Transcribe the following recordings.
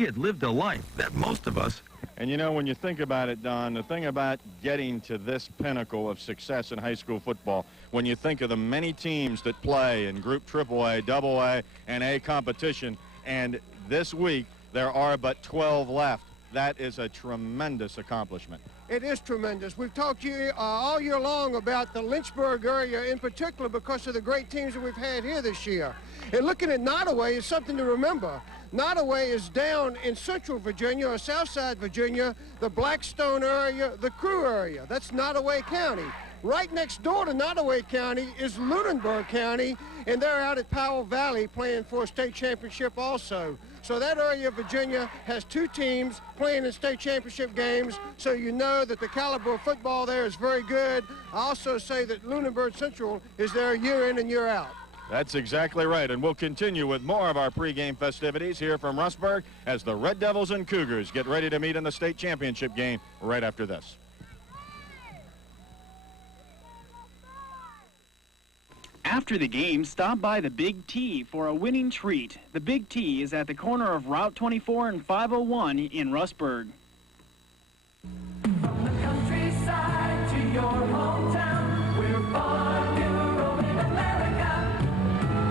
He had lived a life that most of us. And you know, when you think about it, Don, the thing about getting to this pinnacle of success in high school football, when you think of the many teams that play in Group AAA, AA, and A competition, and this week there are but 12 left, that is a tremendous accomplishment. It is tremendous. We've talked to you all year long about the Lynchburg area in particular because of the great teams that we've had here this year. And looking at Nottoway is something to remember. Nottoway is down in central Virginia or Southside Virginia, the Blackstone area, the Crew area. That's Nottoway County. Right next door to Nottoway County is Lunenburg County, and they're out at Powell Valley playing for a state championship also. So that area of Virginia has two teams playing in state championship games, so you know that the caliber of football there is very good. I also say that Lunenburg Central is there year in and year out. That's exactly right, and we'll continue with more of our pregame festivities here from Rustburg as the Red Devils and Cougars get ready to meet in the state championship game right after this. After the game, stop by the Big T for a winning treat. The Big T is at the corner of Route 24 and 501 in Rustburg. From the countryside to your hometown, we're born Euro in America.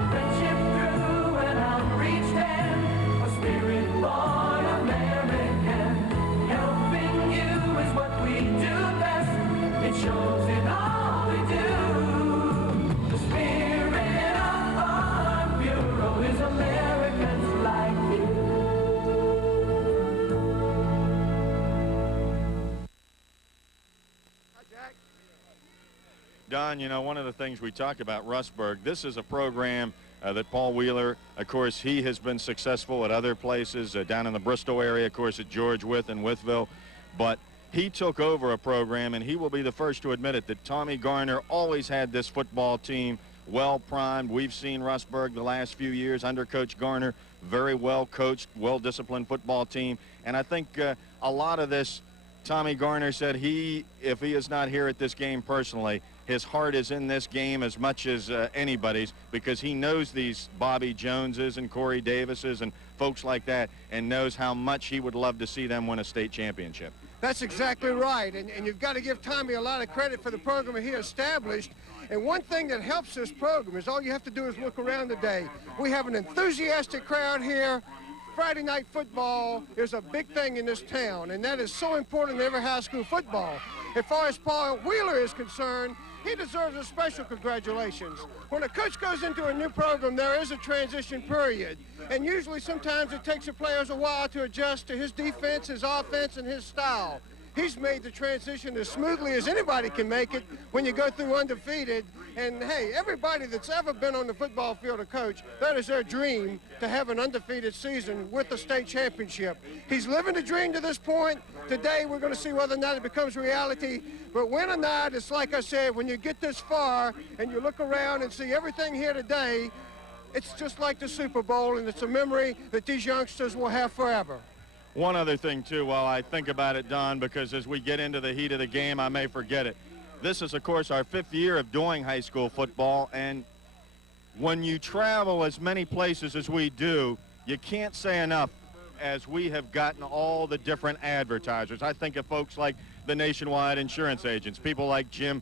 Friendship through an outreached hand, a spirit-born American. Helping you is what we do best. It shows in all we do. The spirit of our Bureau is Americans like you. Don, you know, one of the things we talk about Rustburg, this is a program that Paul Wheeler, of course, he has been successful at other places, down in the Bristol area, of course, at George Wythe and Wytheville, but he took over a program, and he will be the first to admit it, that Tommy Garner always had this football team well primed. We've seen Rustburg the last few years under Coach Garner, very well coached, well-disciplined football team, and I think a lot of this, Tommy Garner said if he is not here at this game personally, his heart is in this game as much as anybody's, because he knows these Bobby Joneses and Corey Davises and folks like that, and knows how much he would love to see them win a state championship. That's exactly right, and you've got to give Tommy a lot of credit for the program he established. And one thing that helps this program is all you have to do is look around today. We have an enthusiastic crowd here. Friday night football is a big thing in this town, and that is so important in every high school football. As far as Paul Wheeler is concerned, he deserves a special congratulations. When a coach goes into a new program, there is a transition period. And usually sometimes it takes the players a while to adjust to his defense, his offense, and his style. He's made the transition as smoothly as anybody can make it when you go through undefeated. And hey, everybody that's ever been on the football field to coach, that is their dream, to have an undefeated season with the state championship. He's living the dream to this point. Today we're going to see whether or not it becomes reality. But win or not, it's like I said, when you get this far and you look around and see everything here today, it's just like the Super Bowl, and it's a memory that these youngsters will have forever. One other thing, too, while I think about it, Don, because as we get into the heat of the game, I may forget it. This is, of course, our 5th year of doing high school football, and when you travel as many places as we do, you can't say enough as we have gotten all the different advertisers. I think of folks like the Nationwide Insurance Agents, people like Jim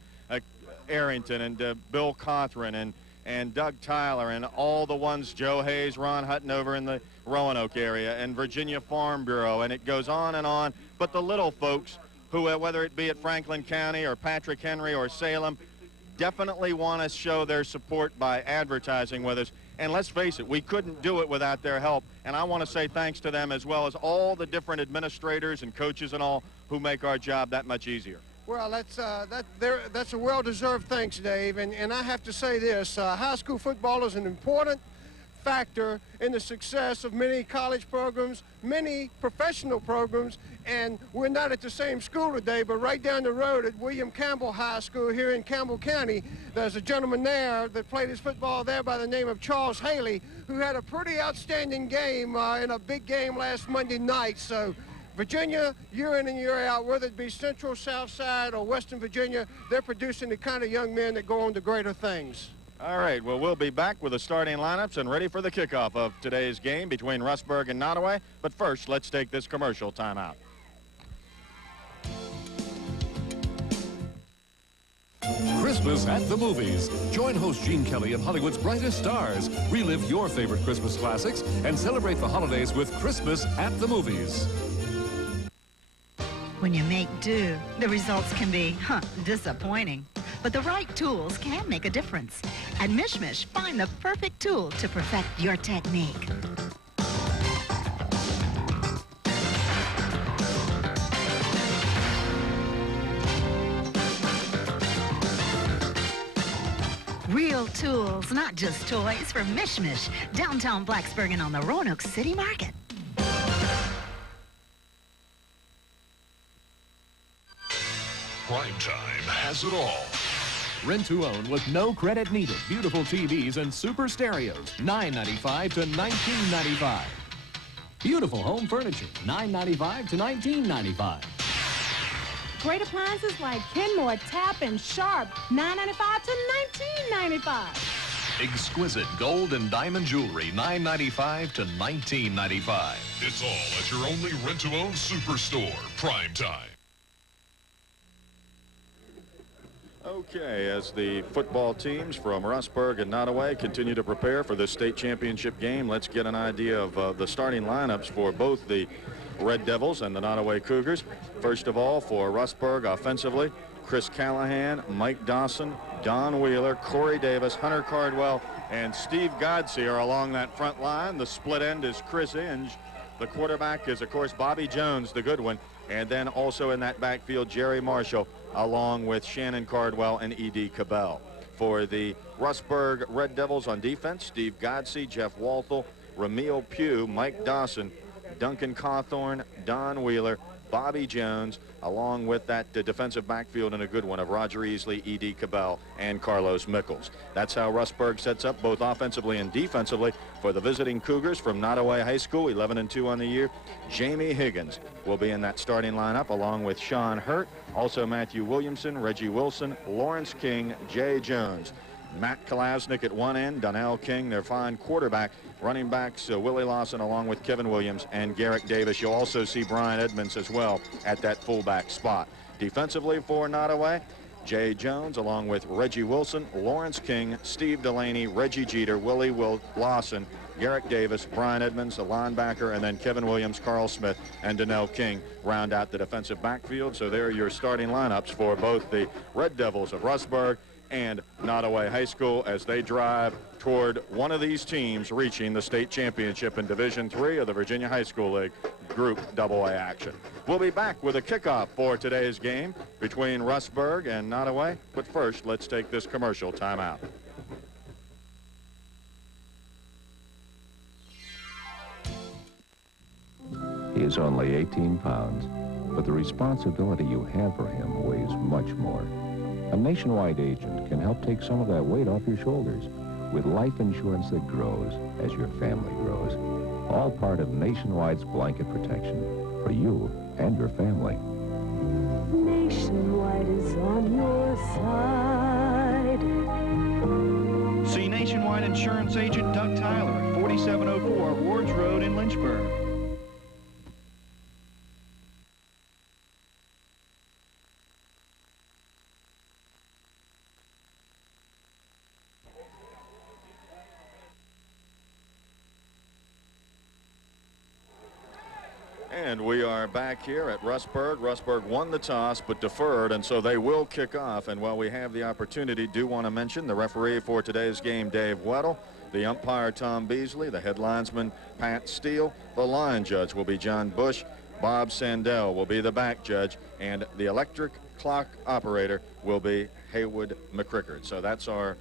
Arrington and Bill Cothran and Doug Tyler, and all the ones, Joe Hayes, Ron Hutton over in the Roanoke area, and Virginia Farm Bureau, and it goes on and on. But the little folks who, whether it be at Franklin County or Patrick Henry or Salem, definitely want to show their support by advertising with us. And let's face it, we couldn't do it without their help. And I want to say thanks to them, as well as all the different administrators and coaches and all who make our job that much easier. Well, that's a well-deserved thanks, Dave. And I have to say this, high school football is an important factor in the success of many college programs, many professional programs, and we're not at the same school today, but right down the road at William Campbell High School here in Campbell County, there's a gentleman there that played his football there by the name of Charles Haley, who had a pretty outstanding game in a big game last Monday night. So Virginia, year in and year out, whether it be Central, South Side, or Western Virginia, they're producing the kind of young men that go on to greater things. All right, well, we'll be back with the starting lineups and ready for the kickoff of today's game between Rustburg and Nottoway. But first, let's take this commercial timeout. Christmas at the movies. Join host Gene Kelly and Hollywood's brightest stars. Relive your favorite Christmas classics and celebrate the holidays with Christmas at the movies. When you make do, the results can be, disappointing. But the right tools can make a difference. At Mishmish, find the perfect tool to perfect your technique. Real tools, not just toys, from Mishmish, downtown Blacksburg and on the Roanoke City Market. Primetime has it all. Rent to own with no credit needed. Beautiful TVs and super stereos. $9.95 to $19.95. Beautiful home furniture, $9.95 to $19.95. Great appliances like Kenmore, Tap, and Sharp, $9.95 to $19.95. Exquisite gold and diamond jewelry, $9.95 to $19.95. It's all at your only rent-to-own superstore, Primetime. Okay, as the football teams from Rustburg and Nottoway continue to prepare for the state championship game, let's get an idea of the starting lineups for both the Red Devils and the Nottoway Cougars. First of all, for Rustburg offensively, Chris Callahan, Mike Dawson, Don Wheeler, Corey Davis, Hunter Cardwell, and Steve Godsey are along that front line. The split end is Chris Inge. The quarterback is, of course, Bobby Jones, the good one. And then also in that backfield, Jerry Marshall, along with Shannon Cardwell and E.D. Cabell. For the Rustburg Red Devils on defense, Steve Godsey, Jeff Walthall, Ramil Pugh, Mike Dawson, Duncan Cawthorn, Don Wheeler, Bobby Jones, along with that defensive backfield and a good one of Roger Easley, E.D. Cabell, and Carlos Mickles. That's how Rustburg sets up both offensively and defensively. For the visiting Cougars from Nottoway High School, 11-2 on the year, Jamie Higgins will be in that starting lineup along with Sean Hurt, also Matthew Williamson, Reggie Wilson, Lawrence King, Jay Jones. Matt Kalasnik at one end, Donnell King, their fine quarterback. Running backs, Willie Lawson along with Kevin Williams and Garrick Davis. You'll also see Brian Edmonds as well at that fullback spot. Defensively for Nottoway, Jay Jones along with Reggie Wilson, Lawrence King, Steve Delaney, Reggie Jeter, Willie Lawson, Garrick Davis, Brian Edmonds, the linebacker, and then Kevin Williams, Carl Smith, and Donnell King round out the defensive backfield. So there are your starting lineups for both the Red Devils of Rustburg and Nottoway High School as they drive toward one of these teams reaching the state championship in Division III of the Virginia High School League Group AA action. We'll be back with a kickoff for today's game between Rustburg and Nottoway, but first let's take this commercial timeout. He is only 18 pounds, but the responsibility you have for him weighs much more. A Nationwide agent can help take some of that weight off your shoulders with life insurance that grows as your family grows. All part of Nationwide's blanket protection for you and your family. Nationwide is on your side. See Nationwide Insurance Agent Doug Tyler at 4704 Wards Road in Lynchburg. And we are back here at Rustburg. Rustburg won the toss but deferred, and so they will kick off. And while we have the opportunity, do want to mention the referee for today's game, Dave Weddle, the umpire, Tom Beasley, the head linesman, Pat Steele, the line judge will be John Bush, Bob Sandell will be the back judge, and the electric clock operator will be Haywood McCrickard. So that's our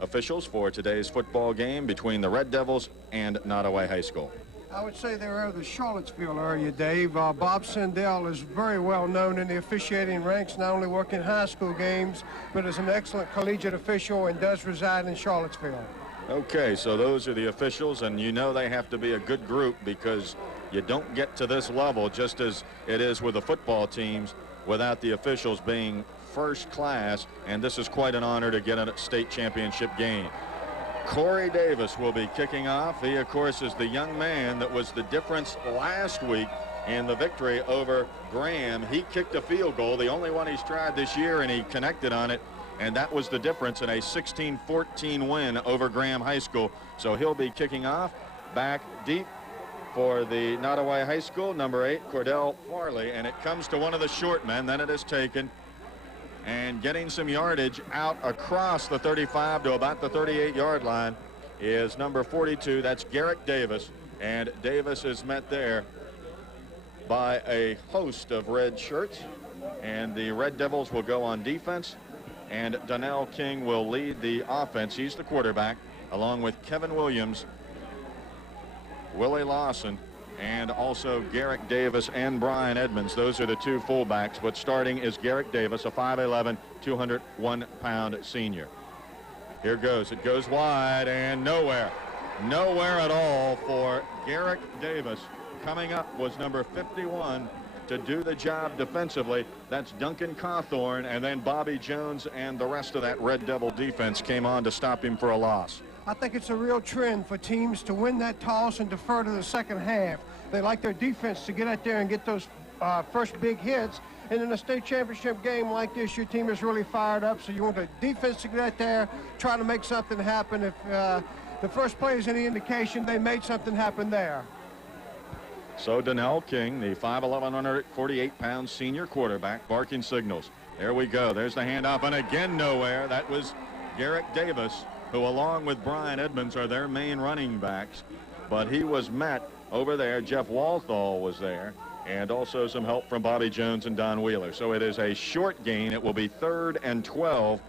officials for today's football game between the Red Devils and Nottoway High School. I would say they're out of the Charlottesville area, Dave. Bob Sandell is very well known in the officiating ranks, not only working high school games, but is an excellent collegiate official and does reside in Charlottesville. Okay, so those are the officials, and you know they have to be a good group because you don't get to this level, just as it is with the football teams, without the officials being first class, and this is quite an honor to get a state championship game. Corey Davis will be kicking off. He, of course, is the young man that was the difference last week in the victory over Graham. He kicked a field goal, the only one he's tried this year, and he connected on it, and that was the difference in a 16-14 win over Graham High School. So he'll be kicking off. Back deep for the Nottoway High School, number 8, Cordell Farley, and it comes to one of the short men. Then it is taken, and getting some yardage out across the 35 to about the 38-yard line is number 42. That's Garrick Davis, and Davis is met there by a host of red shirts, and the Red Devils will go on defense, and Donnell King will lead the offense. He's the quarterback, along with Kevin Williams, Willie Lawson, and also Garrick Davis and Brian Edmonds. Those are the two fullbacks, but starting is Garrick Davis, a 5'11", 201-pound senior. Here goes. It goes wide and nowhere. Nowhere at all for Garrick Davis. Coming up was number 51 to do the job defensively. That's Duncan Cawthorn, and then Bobby Jones and the rest of that Red Devil defense came on to stop him for a loss. I think it's a real trend for teams to win that toss and defer to the second half. They like their defense to get out there and get those first big hits. And in a state championship game like this, your team is really fired up, so you want the defense to get out there, try to make something happen. If the first play is any indication, they made something happen there. So Donnell King, the 5'11", 148-pound senior quarterback, barking signals. There we go. There's the handoff, and again nowhere. That was Garrick Davis, who along with Brian Edmonds are their main running backs. But he was met over there. Jeff Walthall was there, and also some help from Bobby Jones and Don Wheeler. So it is a short gain. It will be 3rd and 12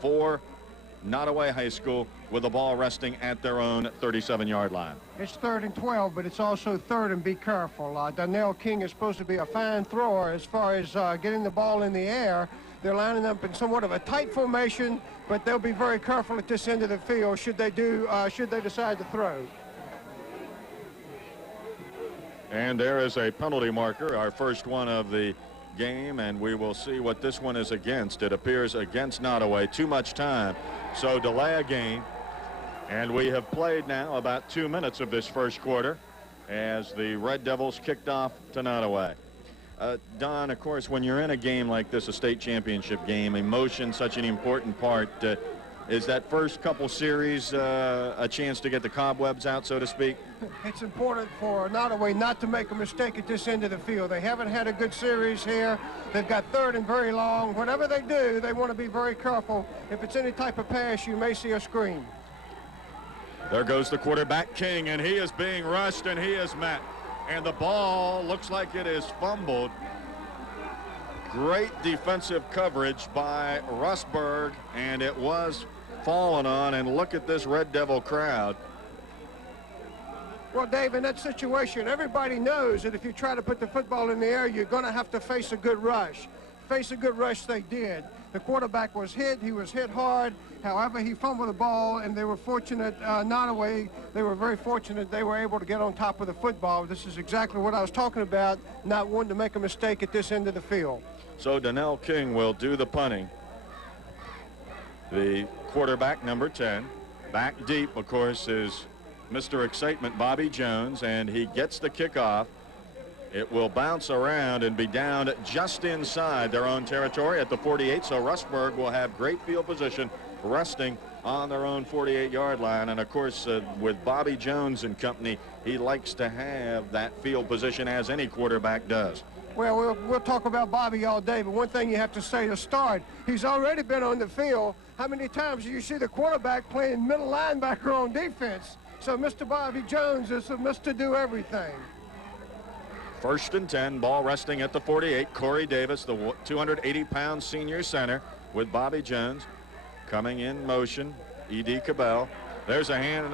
for Nottoway High School, with the ball resting at their own 37-yard line. It's 3rd and 12, but it's also 3rd and be careful. Donnell King is supposed to be a fine thrower as far as getting the ball in the air. They're lining up in somewhat of a tight formation, but they'll be very careful at this end of the field should they decide to throw. And there is a penalty marker, our first one of the game, and we will see what this one is against. It appears against Nottoway. Too much time, so delay a game. And we have played now about 2 minutes of this first quarter as the Red Devils kicked off to Nottoway. Don, of course, when you're in a game like this, a state championship game, emotion such an important part. Is that first couple series a chance to get the cobwebs out, so to speak? It's important for Nottoway not to make a mistake at this end of the field. They haven't had a good series here. They've got 3rd and very long. Whatever they do, they want to be very careful. If it's any type of pass, you may see a screen. There goes the quarterback, King, and he is being rushed, and he is met. And the ball looks like it is fumbled. Great defensive coverage by Rustburg, and it was fallen on. And look at this Red Devil crowd. Well, Dave, in that situation, everybody knows that if you try to put the football in the air, you're going to have to face a good rush. Face a good rush they did. The quarterback was hit. He was hit hard. However, he fumbled the ball, and they were fortunate, Nottoway, they were very fortunate they were able to get on top of the football. This is exactly what I was talking about, not wanting to make a mistake at this end of the field. So Donnell King will do the punting. The quarterback, number 10. Back deep, of course, is Mr. Excitement, Bobby Jones, and he gets the kickoff. It will bounce around and be down just inside their own territory at the 48. So Rustburg will have great field position, resting on their own 48-yard line. And of course, with Bobby Jones and company, he likes to have that field position, as any quarterback does. Well, we'll talk about Bobby all day, but one thing you have to say to start, he's already been on the field. How many times do you see the quarterback playing middle linebacker on defense? So Mr. Bobby Jones is a Mr. Do Everything. 1st and 10, ball resting at the 48. Corey Davis, the 280-pound senior center, with Bobby Jones coming in motion. E.D. Cabell. There's a hand,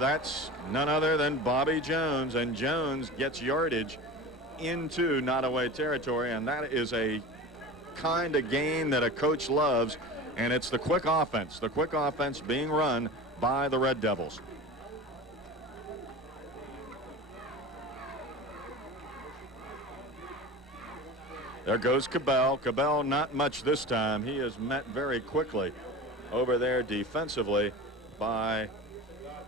that's none other than Bobby Jones, and Jones gets yardage into Nottoway territory, and that is a kind of game that a coach loves, and it's the quick offense being run by the Red Devils. There goes Cabell. Cabell not much this time. He is met very quickly over there defensively by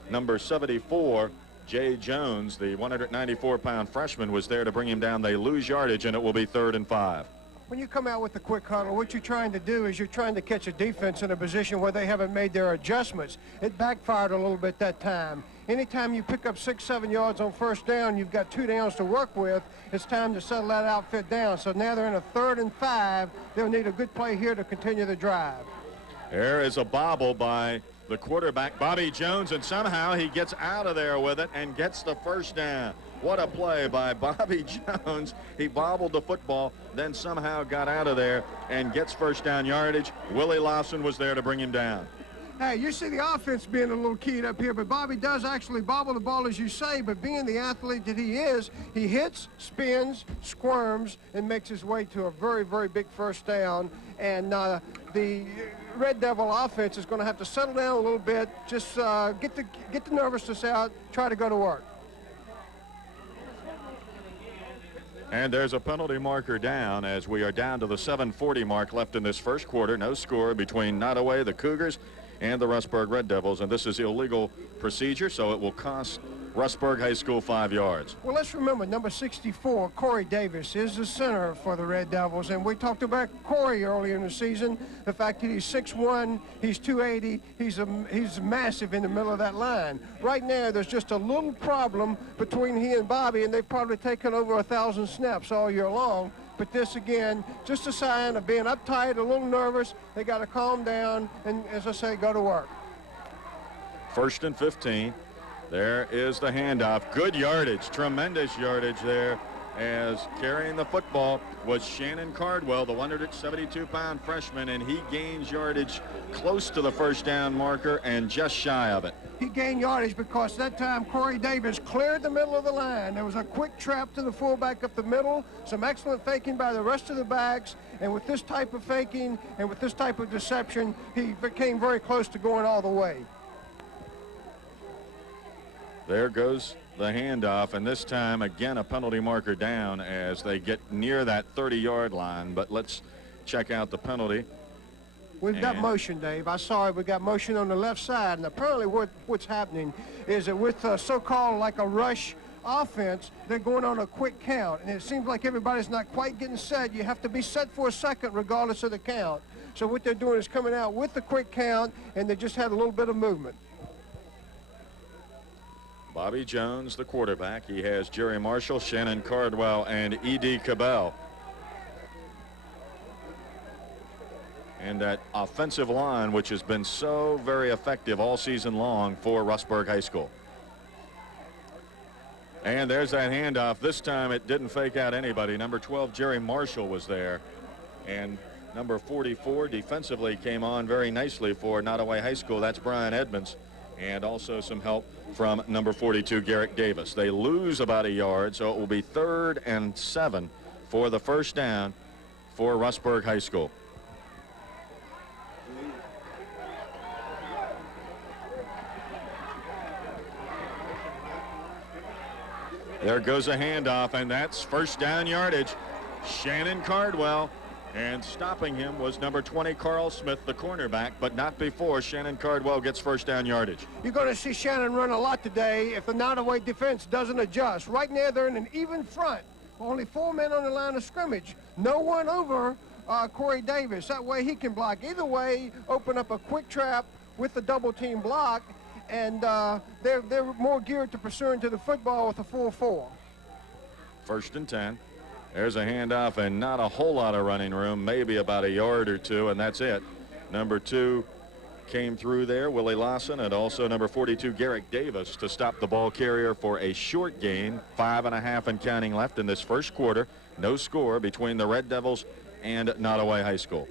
number 74, Jay Jones. The 194-pound freshman was there to bring him down. They lose yardage, and it will be 3rd and 5. When you come out with the quick huddle, what you're trying to do is you're trying to catch a defense in a position where they haven't made their adjustments. It backfired a little bit that time. Anytime you pick up 6, 7 yards on first down, you've got 2 downs to work with. It's time to settle that outfit down. So now they're in a 3rd and 5. They'll need a good play here to continue the drive. There is a bobble by the quarterback, Bobby Jones, and somehow he gets out of there with it and gets the first down. What a play by Bobby Jones. He bobbled the football, then somehow got out of there and gets first down yardage. Willie Lawson was there to bring him down. Hey, you see the offense being a little keyed up here, but Bobby does actually bobble the ball, as you say, but being the athlete that he is, he hits, spins, squirms, and makes his way to a very, very big first down. And the Red Devil offense is going to have to settle down a little bit, just get the nervousness out, try to go to work. And there's a penalty marker down as we are down to the 7:40 mark left in this first quarter. No score between Nottoway, the Cougars, and the Rustburg Red Devils, and this is illegal procedure, so it will cost Rustburg High School 5 yards. Well, let's remember number 64, Corey Davis, is the center for the Red Devils, and we talked about Corey earlier in the season, the fact that he's 6'1", he's 280, he's massive in the middle of that line. Right now, there's just a little problem between he and Bobby, and they've probably taken over 1,000 snaps all year long. But this, again, just a sign of being uptight, a little nervous. They got to calm down and, as I say, go to work. 1st and 15. There is the handoff. Good yardage, tremendous yardage there, as carrying the football was Shannon Cardwell, the 172-pound freshman, and he gains yardage close to the first down marker and just shy of it. He gained yardage because that time Corey Davis cleared the middle of the line. There was a quick trap to the fullback up the middle, some excellent faking by the rest of the backs, and with this type of faking and with this type of deception, he became very close to going all the way. There goes the handoff, and this time again a penalty marker down as they get near that 30-yard line. But let's check out the penalty. We've got motion, Dave. I saw it. We got motion on the left side, and apparently what's happening is that with so-called like a rush offense, they're going on a quick count, and it seems like everybody's not quite getting set. You have to be set for a second regardless of the count. So what they're doing is coming out with the quick count, and they just had a little bit of movement. Bobby Jones, the quarterback. He has Jerry Marshall, Shannon Cardwell, and E.D. Cabell. And that offensive line, which has been so very effective all season long for Rustburg High School. And there's that handoff. This time it didn't fake out anybody. Number 12, Jerry Marshall, was there. And number 44 defensively came on very nicely for Nottoway High School. That's Brian Edmonds. And also some help from number 42, Garrick Davis. They lose about a yard, so it will be 3rd and 7 for the first down for Rustburg High School. There goes a handoff, and that's first down yardage. Shannon Cardwell, and stopping him was number 20, Carl Smith, the cornerback, but not before Shannon Cardwell gets first down yardage. You're going to see Shannon run a lot today if the Nottoway defense doesn't adjust. Right now, they're in an even front. Only 4 men on the line of scrimmage. No one over Corey Davis. That way he can block. Either way, open up a quick trap with the double team block, and they're more geared to pursuing to the football with a 4-4. 1st and 10. There's a handoff and not a whole lot of running room, maybe about a yard or two, and that's it. Number 2 came through there, Willie Lawson, and also number 42, Garrick Davis, to stop the ball carrier for a short gain. 5.5 and counting left in this first quarter. No score between the Red Devils and Nottoway High School.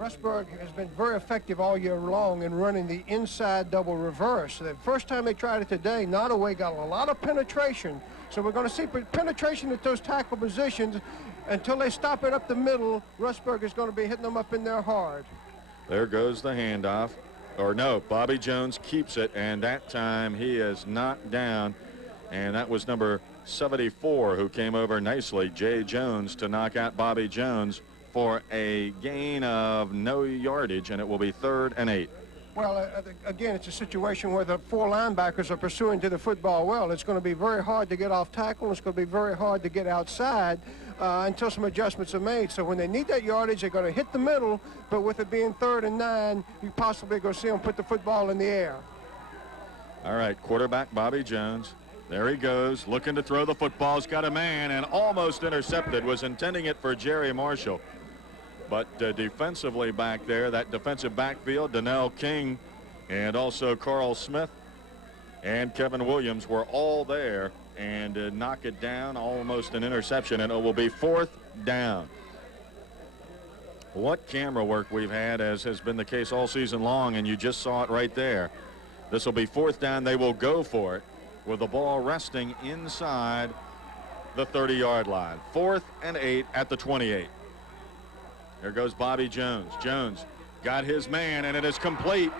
Rustburg has been very effective all year long in running the inside double reverse. The first time they tried it today, Nottoway got a lot of penetration. So we're going to see penetration at those tackle positions until they stop it up the middle. Rustburg is going to be hitting them up in there hard. There goes the handoff. Or no, Bobby Jones keeps it, and that time he is knocked down. And that was number 74, who came over nicely, Jay Jones, to knock out Bobby Jones for a gain of no yardage, and it will be 3rd and 8. Well, again, it's a situation where the 4 linebackers are pursuing to the football well. It's going to be very hard to get off tackle. It's going to be very hard to get outside until some adjustments are made. So when they need that yardage, they're going to hit the middle, but with it being 3rd and 9, you possibly going to see them put the football in the air. All right, quarterback Bobby Jones. There he goes, looking to throw the football. He's got a man and almost intercepted. Was intending it for Jerry Marshall. But defensively back there, that defensive backfield, Donnell King and also Carl Smith and Kevin Williams were all there and knock it down, almost an interception, and it will be 4th down. What camera work we've had, as has been the case all season long, and you just saw it right there. This will be 4th down. They will go for it with the ball resting inside the 30-yard line. 4th and 8 at the 28. There goes Bobby Jones. Jones got his man, and it is complete.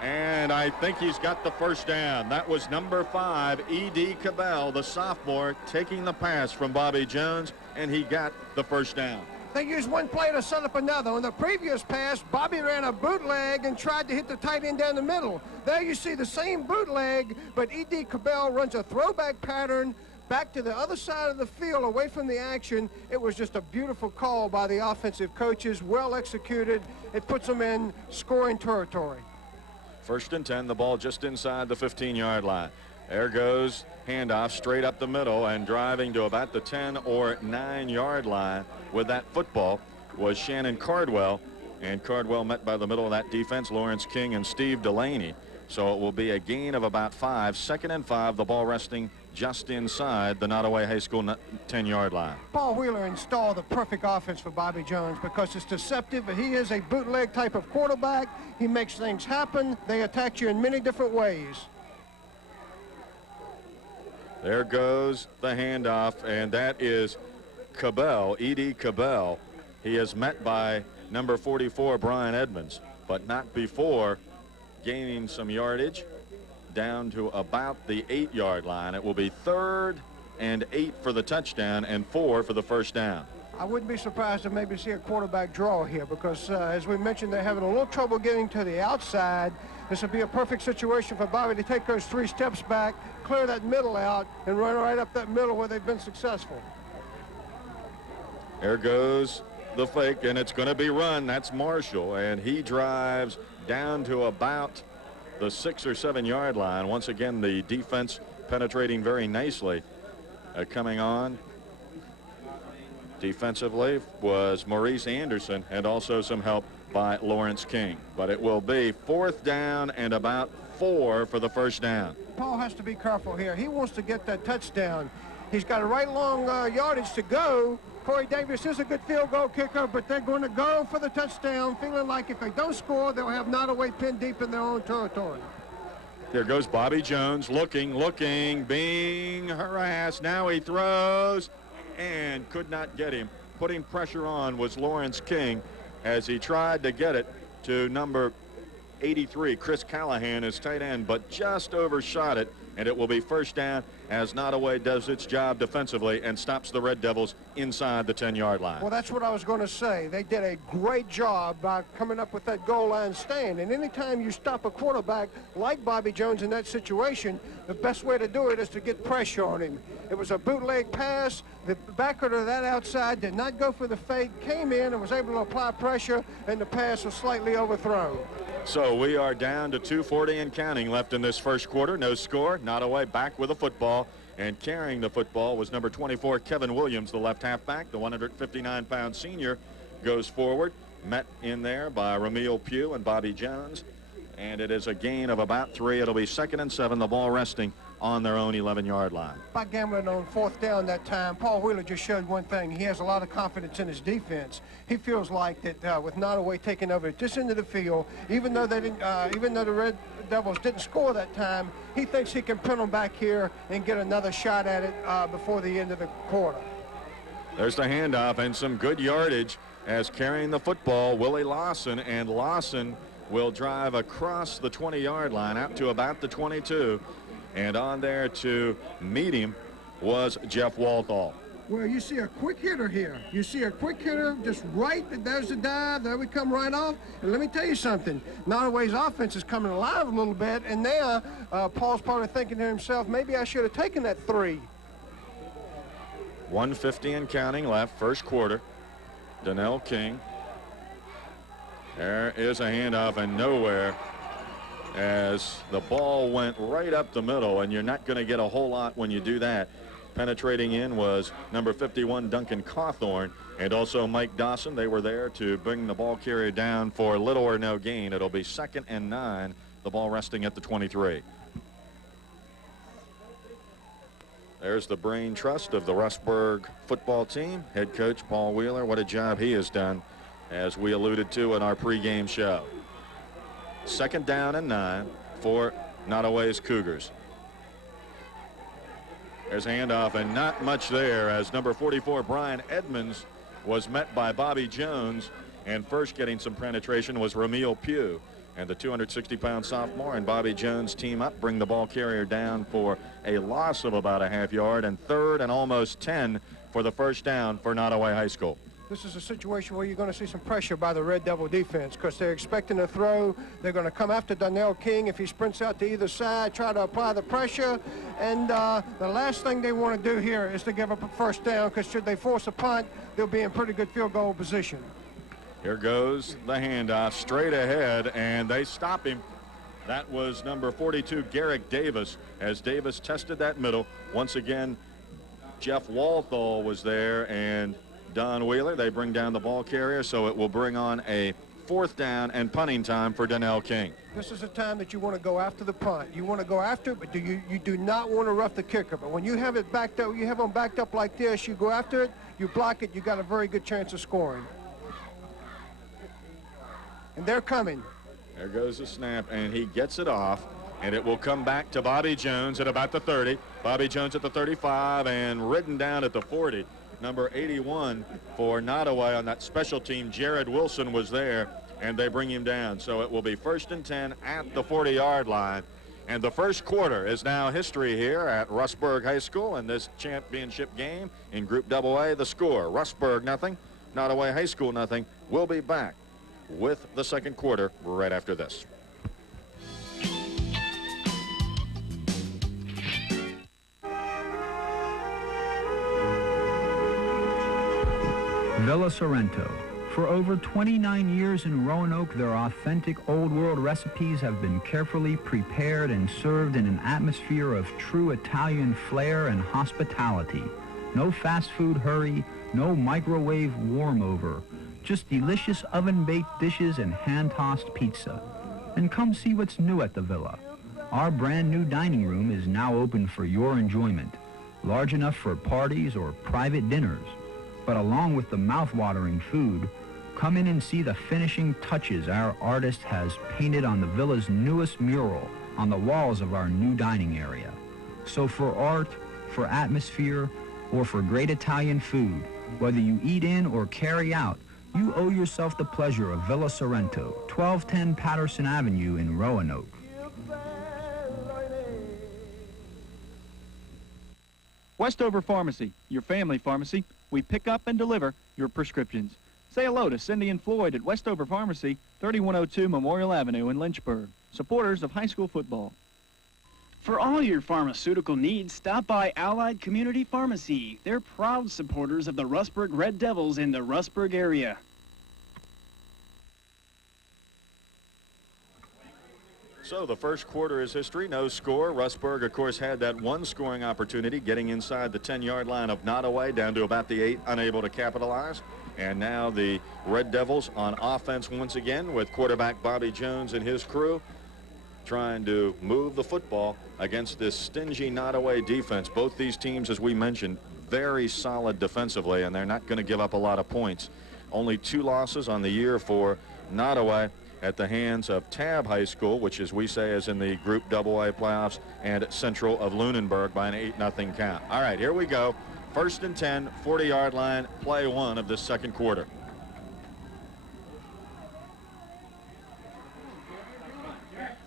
And I think he's got the first down. That was number 5, E.D. Cabell, the sophomore, taking the pass from Bobby Jones, and he got the first down. They used one play to set up another. On the previous pass, Bobby ran a bootleg and tried to hit the tight end down the middle. There you see the same bootleg, but E.D. Cabell runs a throwback pattern back to the other side of the field, away from the action. It was just a beautiful call by the offensive coaches, well executed. It puts them in scoring territory. 1st and 10, the ball just inside the 15-yard line. There goes handoff straight up the middle, and driving to about the 10 or 9-yard line with that football was Shannon Cardwell, and Cardwell met by the middle of that defense, Lawrence King and Steve Delaney. So it will be a gain of about 5, 2nd and 5, the ball resting just inside the Nottoway High School 10-yard line. Paul Wheeler installed the perfect offense for Bobby Jones because it's deceptive. He is a bootleg type of quarterback. He makes things happen. They attack you in many different ways. There goes the handoff, and that is Cabell, E.D. Cabell. He is met by number 44, Brian Edmonds, but not before gaining some yardage down to about the 8-yard line. It will be 3rd and 8 for the touchdown and 4 for the first down. I wouldn't be surprised to maybe see a quarterback draw here because, as we mentioned, they're having a little trouble getting to the outside. This would be a perfect situation for Bobby to take those 3 steps back, clear that middle out, and run right up that middle where they've been successful. There goes the fake, and it's going to be run. That's Marshall, and he drives down to about the 6 or 7-yard line. Once again, the defense penetrating very nicely. Coming on defensively was Maurice Anderson, and also some help by Lawrence King. But it will be 4th down and about 4 for the first down. Paul has to be careful here. He wants to get that touchdown. He's got a right long yardage to go. Corey Davis is a good field goal kicker, but they're going to go for the touchdown, feeling like if they don't score, they'll have Nottoway pinned deep in their own territory. There goes Bobby Jones, looking, being harassed. Now he throws and could not get him. Putting pressure on was Lawrence King as he tried to get it to number 83, Chris Callahan, his tight end, but just overshot it, and it will be first down as Nottoway does its job defensively and stops the Red Devils inside the 10-yard line. Well, that's what I was going to say. They did a great job by coming up with that goal line stand. And anytime you stop a quarterback like Bobby Jones in that situation, the best way to do it is to get pressure on him. It was a bootleg pass. The backer to that outside did not go for the fake, came in and was able to apply pressure, and the pass was slightly overthrown. So we are down to 2:40 and counting left in this first quarter. No score. Nottoway back with the football, and carrying the football was number 24, Kevin Williams, the left halfback. The 159-pound senior goes forward, met in there by Ramil Pugh and Bobby Jones, and it is a gain of about 3. It'll be 2nd and 7, the ball resting on their own 11-yard line. By gambling on 4th down that time, Paul Wheeler just showed one thing. He has a lot of confidence in his defense. He feels like that with Nottoway taking over at this end of the field, even though they didn't, even though the Red Devils didn't score that time, he thinks he can pin them back here and get another shot at it before the end of the quarter. There's the handoff and some good yardage as carrying the football, Willie Lawson, and Lawson will drive across the 20-yard line out to about the 22. And on there to meet him was Jeff Walthall. Well, you see a quick hitter here. You see a quick hitter just right, there's the dive, there we come right off. And let me tell you something, Nottoway's offense is coming alive a little bit, and now Paul's probably thinking to himself, maybe I should have taken that 3. 1:50 and counting left, first quarter. Donnell King. There is a handoff and nowhere as the ball went right up the middle, and you're not going to get a whole lot when you do that. Penetrating in was number 51, Duncan Cawthorn, and also Mike Dawson. They were there to bring the ball carrier down for little or no gain. It'll be 2nd and 9, the ball resting at the 23. There's the brain trust of the Rustburg football team. Head coach Paul Wheeler, what a job he has done, as we alluded to in our pregame show. 2nd down and 9 for Nottoway's Cougars. There's a handoff and not much there as number 44 Brian Edmonds was met by Bobby Jones, and first getting some penetration was Ramil Pugh, and the 260-pound sophomore and Bobby Jones team up, bring the ball carrier down for a loss of about a half yard, and 3rd and almost 10 for the first down for Nottoway High School. This is a situation where you're going to see some pressure by the Red Devil defense because they're expecting a throw. They're going to come after Donnell King. If he sprints out to either side, try to apply the pressure. And the last thing they want to do here is to give up a first down, because should they force a punt, they'll be in pretty good field goal position. Here goes the handoff straight ahead, and they stop him. That was number 42, Garrick Davis, as Davis tested that middle. Once again, Jeff Walthall was there, and Don Wheeler. They bring down the ball carrier, so it will bring on a 4th down and punting time for Donnell King. This is a time that you want to go after the punt. You want to go after it, but you do not want to rough the kicker. But when you have it backed up, you have them backed up like this, you go after it, you block it, you got a very good chance of scoring. And they're coming. There goes the snap, and he gets it off, and it will come back to Bobby Jones at about the 30. Bobby Jones at the 35 and ridden down at the 40. Number 81 for Nottoway on that special team, Jared Wilson, was there, and they bring him down. So it will be 1st and 10 at the 40-yard line. And the first quarter is now history here at Rustburg High School in this championship game in Group AA. The score, Rustburg nothing, Nottoway High School nothing. We'll be back with the second quarter right after this. Villa Sorrento. For over 29 years in Roanoke, their authentic Old World recipes have been carefully prepared and served in an atmosphere of true Italian flair and hospitality. No fast food hurry, no microwave warm-over, just delicious oven-baked dishes and hand-tossed pizza. And come see what's new at the Villa. Our brand-new dining room is now open for your enjoyment, large enough for parties or private dinners. But along with the mouth-watering food, come in and see the finishing touches our artist has painted on the Villa's newest mural on the walls of our new dining area. So for art, for atmosphere, or for great Italian food, whether you eat in or carry out, you owe yourself the pleasure of Villa Sorrento, 1210 Patterson Avenue in Roanoke. Westover Pharmacy, your family pharmacy. We pick up and deliver your prescriptions. Say hello to Cindy and Floyd at Westover Pharmacy, 3102 Memorial Avenue in Lynchburg, supporters of high school football. For all your pharmaceutical needs, stop by Allied Community Pharmacy. They're proud supporters of the Rustburg Red Devils in the Rustburg area. So the first quarter is history, no score. Rustburg, of course, had that one scoring opportunity, getting inside the 10-yard line of Nottoway, down to about the 8, unable to capitalize. And now the Red Devils on offense once again with quarterback Bobby Jones and his crew trying to move the football against this stingy Nottoway defense. Both these teams, as we mentioned, very solid defensively, and they're not going to give up a lot of points. Only 2 losses on the year for Nottoway at the hands of Tabb High School, which, as we say, is in the Group AA playoffs, and Central of Lunenburg by an 8-0 count. All right, here we go. 1st and 10, 40-yard line, play 1 of this second quarter.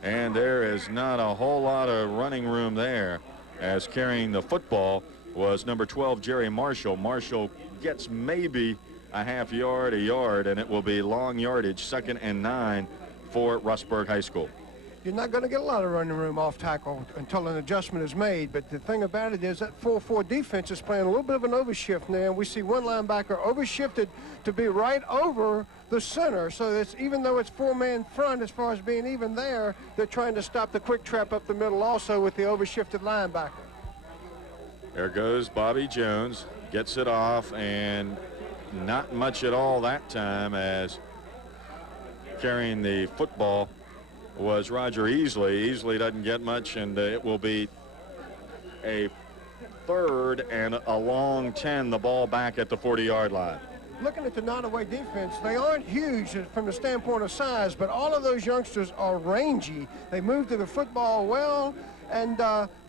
And there is not a whole lot of running room there, as carrying the football was number 12, Jerry Marshall. Marshall gets maybe a half yard, a yard, and it will be long yardage, 2nd and 9 for Rustburg High School. You're not going to get a lot of running room off tackle until an adjustment is made. But the thing about it is that 4-4 defense is playing a little bit of an overshift now. We see one linebacker overshifted to be right over the center. So that's, even though it's 4-man front as far as being even there, they're trying to stop the quick trap up the middle also with the overshifted linebacker. There goes Bobby Jones, gets it off, and not much at all that time, as carrying the football was Roger Easley. Easley doesn't get much, and it will be a 3rd and a long 10, the ball back at the 40-yard line. Looking at the Nottoway defense, they aren't huge from the standpoint of size, but all of those youngsters are rangy. They move to the football well, and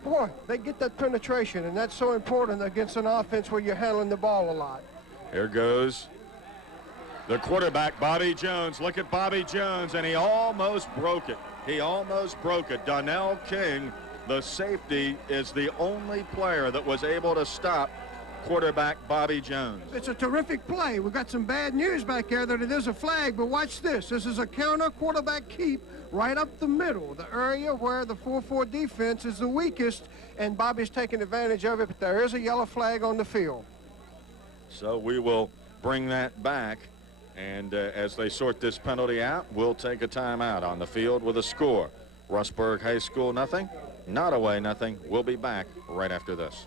boy, they get that penetration, and that's so important against an offense where you're handling the ball a lot. Here goes the quarterback, Bobby Jones. Look at Bobby Jones, and he almost broke it. He almost broke it. Donnell King, the safety, is the only player that was able to stop quarterback Bobby Jones. It's a terrific play. We've got some bad news back there that it is a flag, but watch this. This is a counter quarterback keep right up the middle, the area where the 4-4 defense is the weakest, and Bobby's taking advantage of it, but there is a yellow flag on the field. So we will bring that back, and as they sort this penalty out, we'll take a timeout on the field with a score. Rustburg High School, nothing. Nottoway, nothing. We'll be back right after this.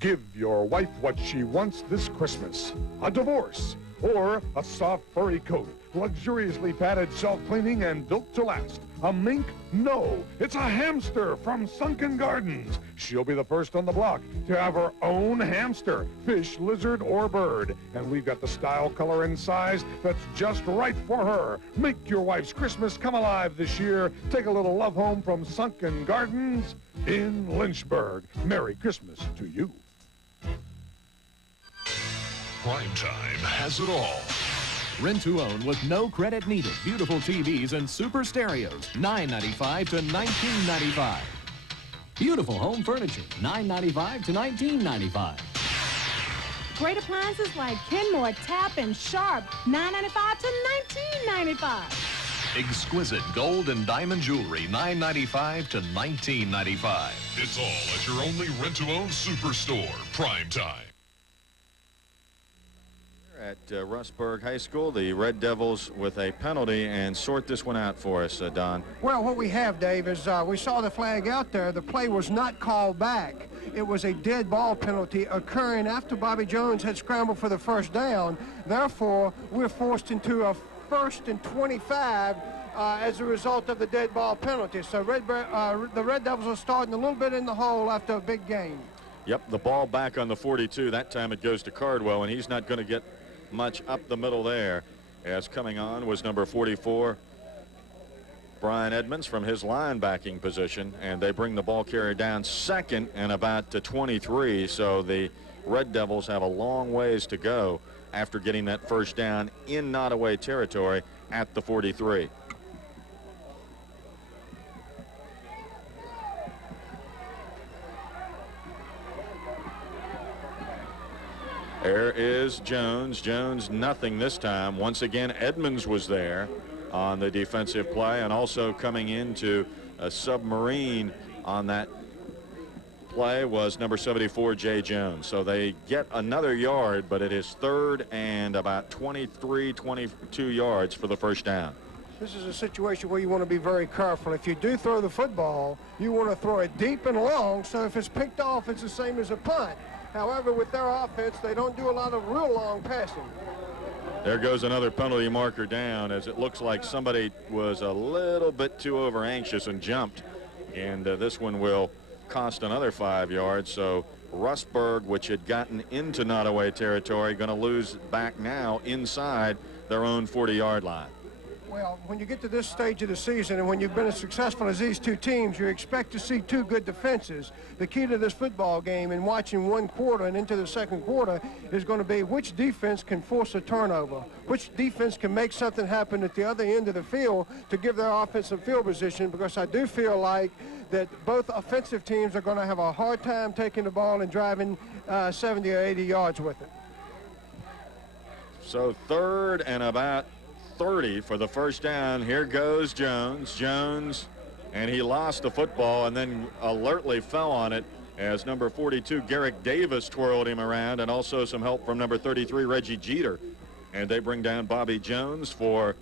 Give your wife what she wants this Christmas. A divorce or a soft furry coat, luxuriously padded, self-cleaning, and built to last. A mink? No, it's a hamster from Sunken Gardens. She'll be the first on the block to have her own hamster, fish, lizard, or bird. And we've got the style, color, and size that's just right for her. Make your wife's Christmas come alive this year. Take a little love home from Sunken Gardens in Lynchburg. Merry Christmas to you. Primetime has it all. Rent to own with no credit needed. Beautiful TVs and super stereos. $9.95 to $19.95. Beautiful home furniture. $9.95 to $19.95. Great appliances like Kenmore, Tap, and Sharp. $9.95 to $19.95. Exquisite gold and diamond jewelry, $9.95 to $19.95. It's all at your only rent-to-own superstore, Primetime. At Rustburg High School, the Red Devils with a penalty, and sort this one out for us, Don. Well, what we have, Dave, is we saw the flag out there. The play was not called back. It was a dead ball penalty occurring after Bobby Jones had scrambled for the first down. Therefore, we're forced into a 1st and 25 as a result of the dead ball penalty. So the Red Devils are starting a little bit in the hole after a big game. Yep, the ball back on the 42. That time it goes to Cardwell, and he's not going to get much up the middle there, as coming on was number 44, Brian Edmonds, from his linebacking position, and they bring the ball carrier down 2nd and about to 23. So the Red Devils have a long ways to go after getting that first down in Nottoway territory at the 43. There is Jones. Jones, nothing this time. Once again, Edmonds was there on the defensive play, and also coming into a submarine on that play was number 74, Jay Jones. So they get another yard, but it is 3rd and about 23, 22 yards for the first down. This is a situation where you want to be very careful. If you do throw the football, you want to throw it deep and long, so if it's picked off, it's the same as a punt. However, with their offense, they don't do a lot of real long passing. There goes another penalty marker down, as it looks like somebody was a little bit too over anxious and jumped. And this one will cost another 5 yards. So Rustburg, which had gotten into Nottoway territory, going to lose back now inside their own 40-yard line. Well, when you get to this stage of the season and when you've been as successful as these two teams, you expect to see two good defenses. The key to this football game and watching one quarter and into the second quarter is going to be which defense can force a turnover, which defense can make something happen at the other end of the field to give their offensive field position, because I do feel like that both offensive teams are going to have a hard time taking the ball and driving 70 or 80 yards with it. So 3rd and about 30 for the first down. Here goes Jones. Jones, and he lost the football and then alertly fell on it as number 42 Garrick Davis twirled him around, and also some help from number 33 Reggie Jeter. And they bring down Bobby Jones for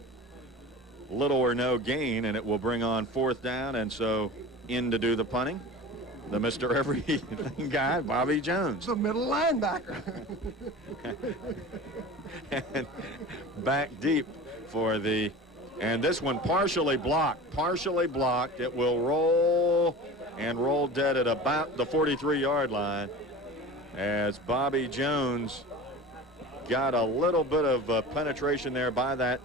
little or no gain, and it will bring on 4th down, and so in to do the punting, the Mr. Everything guy, Bobby Jones. The middle linebacker. And back deep for the, and this one partially blocked. It will roll and roll dead at about the 43-yard line as Bobby Jones got a little bit of penetration there by that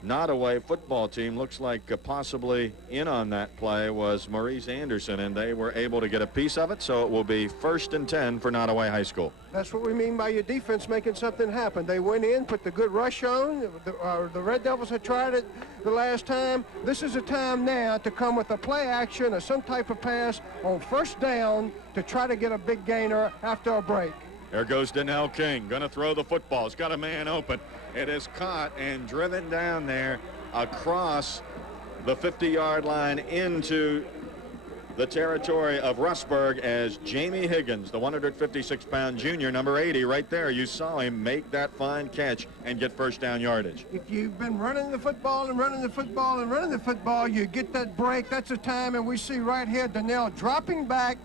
Nottoway football team. Looks like possibly in on that play was Maurice Anderson, and they were able to get a piece of it, so it will be 1st and 10 for Nottoway High School. That's what we mean by your defense making something happen. They went in, put the good rush on. The Red Devils had tried it the last time. This is a time now to come with a play action or some type of pass on 1st down to try to get a big gainer after a break. There goes Donnell King, going to throw the football. He's got a man open. It is caught and driven down there across the 50-yard line into the territory of Rustburg as Jamie Higgins, the 156-pound junior, number 80, right there. You saw him make that fine catch and get 1st down yardage. If you've been running the football and running the football and running the football, you get that break. That's a time, and we see right here Donnell dropping back,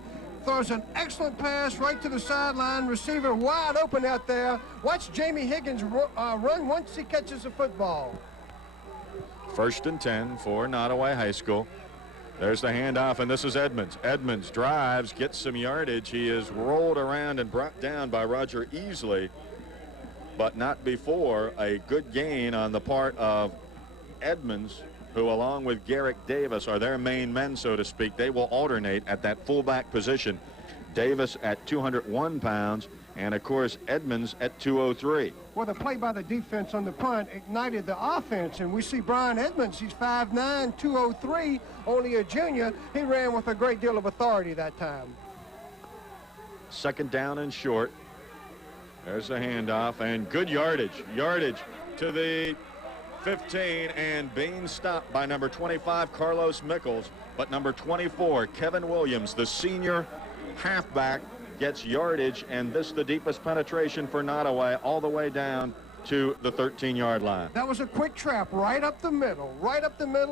throws an excellent pass right to the sideline. Receiver wide open out there. Watch Jamie Higgins run once he catches the football. 1st and 10 for Nottoway High School. There's the handoff, and this is Edmonds. Edmonds drives, gets some yardage. He is rolled around and brought down by Roger Easley, but not before a good gain on the part of Edmonds, who along with Garrick Davis are their main men, so to speak. They will alternate at that fullback position. Davis at 201 pounds, and of course Edmonds at 203. Well, the play by the defense on the punt ignited the offense, and we see Brian Edmonds. He's 5'9", 203, only a junior. He ran with a great deal of authority that time. 2nd down and short. There's the handoff, and good yardage. Yardage to the 15, and being stopped by number 25, Carlos Mickles, but number 24, Kevin Williams, the senior halfback, gets yardage, and this the deepest penetration for Nottoway all the way down to the 13-yard line. That was a quick trap right up the middle,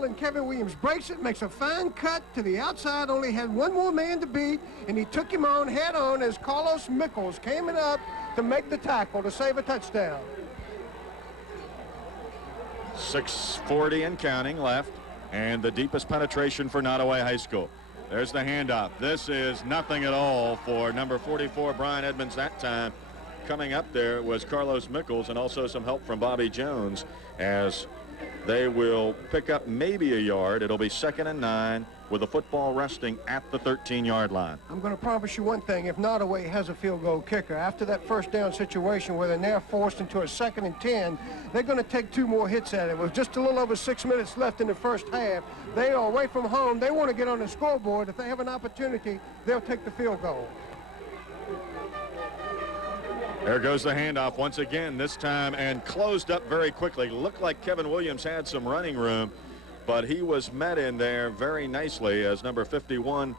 and Kevin Williams breaks it, makes a fine cut to the outside, only had one more man to beat, and he took him on head on as Carlos Mickles came up to make the tackle to save a touchdown. 6:40 and counting left, and the deepest penetration for Nottoway High School. There's the handoff. This is nothing at all for number 44, Brian Edmonds, that time. Coming up there was Carlos Mickles, and also some help from Bobby Jones, as they will pick up maybe a yard. It'll be 2nd and 9 with the football resting at the 13-yard line. I'm going to promise you one thing. If Nottoway has a field goal kicker, after that 1st down situation where they're now forced into a 2nd and 10, they're going to take 2 more hits at it. With just a little over 6 minutes left in the first half, they are away from home. They want to get on the scoreboard. If they have an opportunity, they'll take the field goal. There goes the handoff once again, this time, and closed up very quickly. Looked like Kevin Williams had some running room, but he was met in there very nicely as number 51,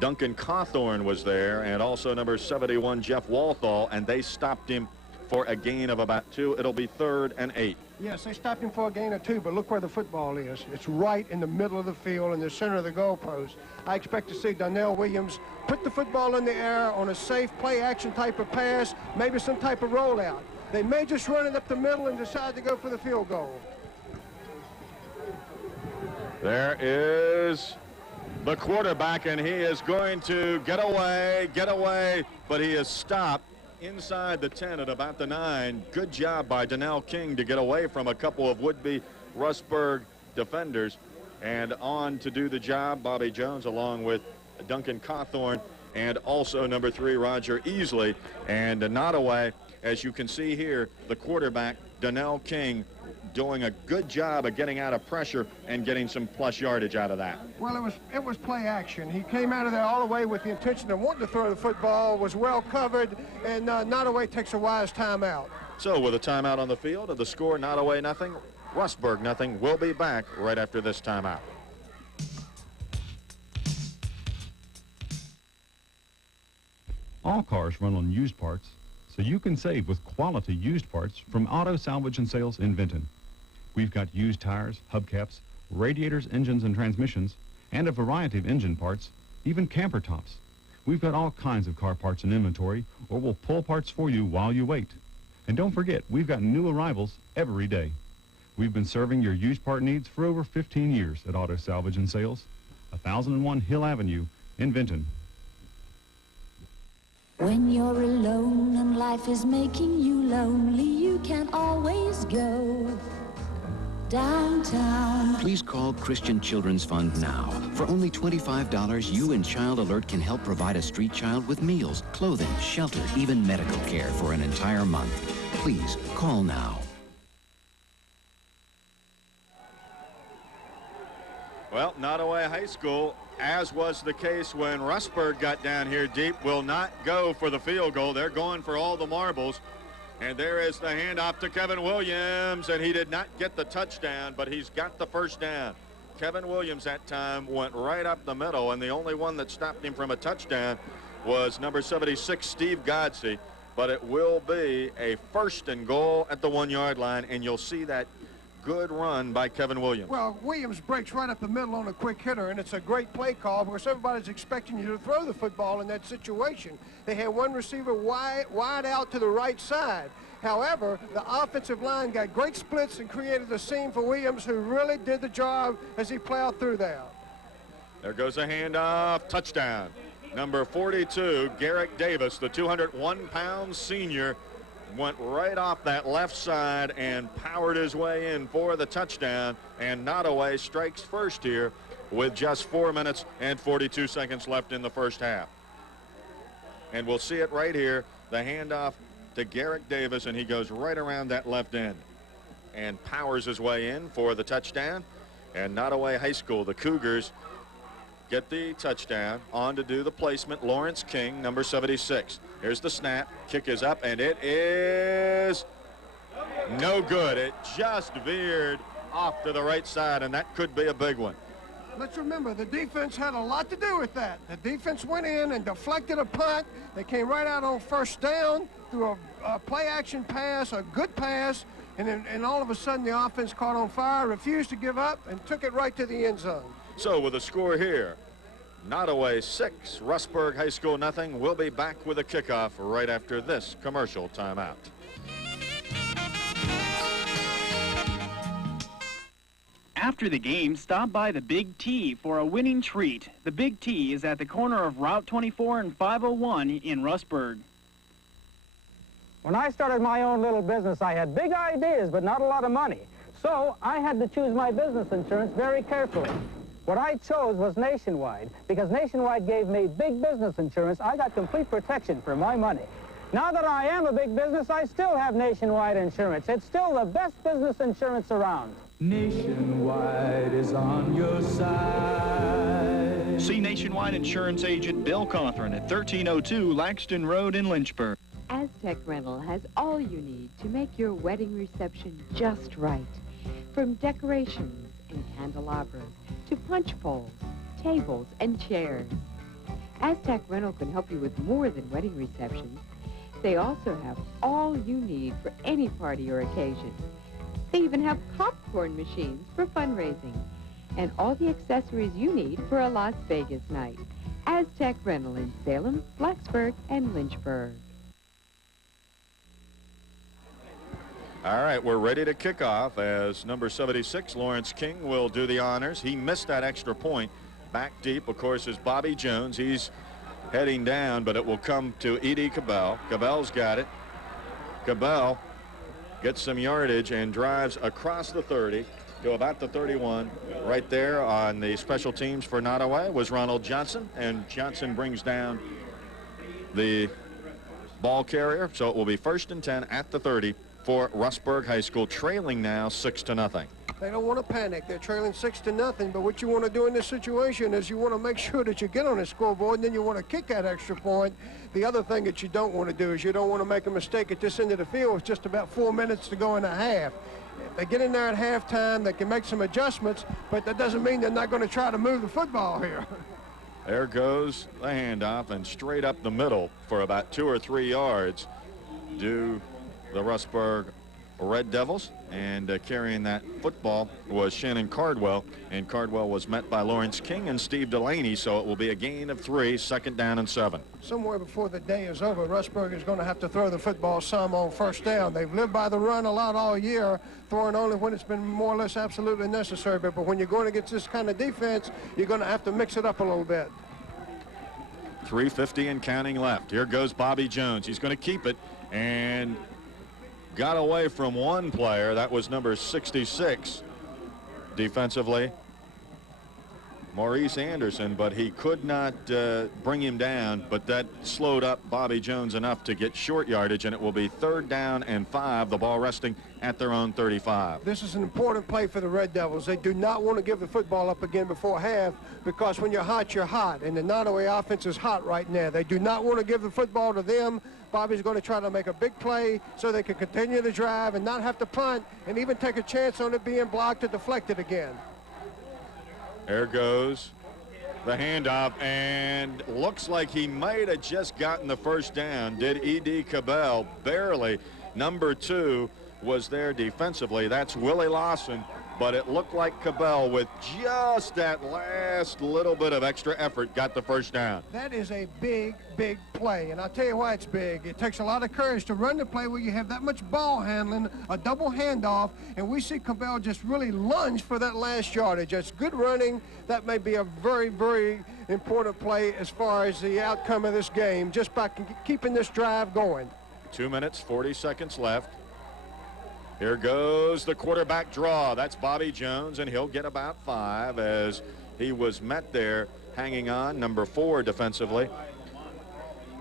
Duncan Cawthorn, was there, and also number 71, Jeff Walthall, and they stopped him for a gain of about 2. It'll be 3rd and 8. Yes, they stopped him for a gain of 2, but look where the football is. It's right in the middle of the field in the center of the goalpost. I expect to see Donnell Williams put the football in the air on a safe play-action type of pass, maybe some type of rollout. They may just run it up the middle and decide to go for the field goal. There is the quarterback, and he is going to get away, but he is stopped inside the 10 at about the 9. Good job by Donnell King to get away from a couple of would-be Rustburg defenders. And on to do the job, Bobby Jones along with Duncan Cawthorn and also number 3, Roger Easley. And Nottoway, as you can see here, the quarterback, Donnell King, doing a good job of getting out of pressure and getting some plus yardage out of that. Well, it was play action. He came out of there all the way with the intention of wanting to throw the football, was well covered, and Nottoway takes a wise timeout. So with a timeout on the field, of the score, Nottoway nothing, Rustburg nothing. We'll be back right after this timeout. All cars run on used parts, so you can save with quality used parts from Auto Salvage and Sales in Vinton. We've got used tires, hubcaps, radiators, engines, and transmissions, and a variety of engine parts, even camper tops. We've got all kinds of car parts in inventory, or we'll pull parts for you while you wait. And don't forget, we've got new arrivals every day. We've been serving your used part needs for over 15 years at Auto Salvage and Sales, 1001 Hill Avenue in Vinton. When you're alone and life is making you lonely, you can always go downtown. Please call Christian Children's Fund now. For only $25, you and Child Alert can help provide a street child with meals, clothing, shelter, even medical care for an entire month. Please call now. Well, Nottoway High School, as was the case when Rustburg got down here deep, will not go for the field goal. They're going for all the marbles. And there is the handoff to Kevin Williams, and he did not get the touchdown, but he's got the first down. Kevin Williams that time went right up the middle, and the only one that stopped him from a touchdown was number 76, Steve Godsey. But it will be a 1st and goal at the 1-yard line, and you'll see that good run by Kevin Williams. Well, Williams breaks right up the middle on a quick hitter, and it's a great play call because everybody's expecting you to throw the football in that situation. They had one receiver wide out to the right side. However, the offensive line got great splits and created a seam for Williams, who really did the job as he plowed through there. There goes a handoff, touchdown. Number 42, Garrick Davis, the 201-pound senior, went right off that left side and powered his way in for the touchdown. And Nottoway strikes first here with just 4 minutes and 42 seconds left in the first half. And we'll see it right here, the handoff to Garrick Davis, and he goes right around that left end and powers his way in for the touchdown. And Nottoway High School, the Cougars, get the touchdown. On to do the placement, Lawrence King, number 76. Here's the snap. Kick is up, and it is no good. It just veered off to the right side, and that could be a big one. Let's remember, the defense had a lot to do with that. The defense went in and deflected a punt. They came right out on 1st down through a play-action pass, a good pass, and all of a sudden the offense caught on fire, refused to give up, and took it right to the end zone. So with a score here, Nottoway 6, Rustburg High School nothing. We'll be back with a kickoff right after this commercial timeout. After the game, stop by the Big T for a winning treat. The Big T is at the corner of Route 24 and 501 in Rustburg. When I started my own little business, I had big ideas, but not a lot of money. So I had to choose my business insurance very carefully. What I chose was Nationwide, because Nationwide gave me big business insurance. I got complete protection for my money. Now that I am a big business, I still have Nationwide insurance. It's still the best business insurance around. Nationwide is on your side. See Nationwide Insurance Agent Bill Cawthorn at 1302 Laxton Road in Lynchburg. Aztec Rental has all you need to make your wedding reception just right. From decorations and candelabras to punch bowls, tables, and chairs. Aztec Rental can help you with more than wedding receptions. They also have all you need for any party or occasion. They even have popcorn machines for fundraising and all the accessories you need for a Las Vegas night. Aztec Rental in Salem, Blacksburg, and Lynchburg. All right, we're ready to kick off as number 76, Lawrence King, will do the honors. He missed that extra point. Back deep, of course, is Bobby Jones. He's heading down, but it will come to E.D. Cabell. Cabell's got it. Cabell gets some yardage and drives across the 30 to about the 31. Right there on the special teams for Nottoway was Ronald Johnson, and Johnson brings down the ball carrier, so it will be 1st and 10 at the 30 for Rustburg High School, trailing now 6-0. They don't want to panic. They're trailing 6-0, but what you want to do in this situation is you want to make sure that you get on the scoreboard, and then you want to kick that extra point. The other thing that you don't want to do is you don't want to make a mistake at this end of the field. It's just about 4 minutes to go in a half. If they get in there at halftime, they can make some adjustments, but that doesn't mean they're not going to try to move the football here. There goes the handoff, and straight up the middle for about 2 or 3 yards do the Rustburg Red Devils, and carrying that football was Shannon Cardwell, and Cardwell was met by Lawrence King and Steve Delaney, so it will be a gain of 3, 2nd down and 7. Somewhere before the day is over, Rustburg is going to have to throw the football some on 1st down. They've lived by the run a lot all year, throwing only when it's been more or less absolutely necessary, but when you're going against this kind of defense, you're going to have to mix it up a little bit. 3:50 and counting left. Here goes Bobby Jones. He's going to keep it, and got away from one player. That was number 66 defensively, Maurice Anderson, but he could not bring him down, but that slowed up Bobby Jones enough to get short yardage, and it will be 3rd down and 5, the ball resting at their own 35. This is an important play for the Red Devils. They do not want to give the football up again before half, because when you're hot, and the Nottoway offense is hot right now. They do not want to give the football to them. Bobby's going to try to make a big play so they can continue the drive and not have to punt and even take a chance on it being blocked or deflected again. There goes the handoff, and looks like he might have just gotten the 1st down. Did E.D. Cabell, barely. Number 2 was there defensively. That's Willie Lawson, but it looked like Cabell, with just that last little bit of extra effort, got the 1st down. That is a big, big play, and I'll tell you why it's big. It takes a lot of courage to run the play where you have that much ball handling, a double handoff, and we see Cabell just really lunge for that last yardage. That's good running. That may be a very, very important play as far as the outcome of this game, just by keeping this drive going. 2 minutes, 40 seconds left. Here goes the quarterback draw. That's Bobby Jones, and he'll get about 5 as he was met there hanging on. Number 4 defensively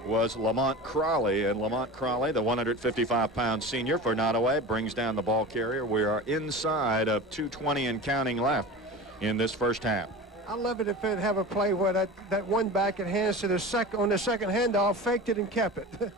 was Lamont Crawley, and Lamont Crawley, the 155-pound senior for Nottoway, brings down the ball carrier. We are inside of 2:20 and counting left in this 1st half. I love it if they'd have a play where that one back it hands to the on the second handoff, faked it and kept it.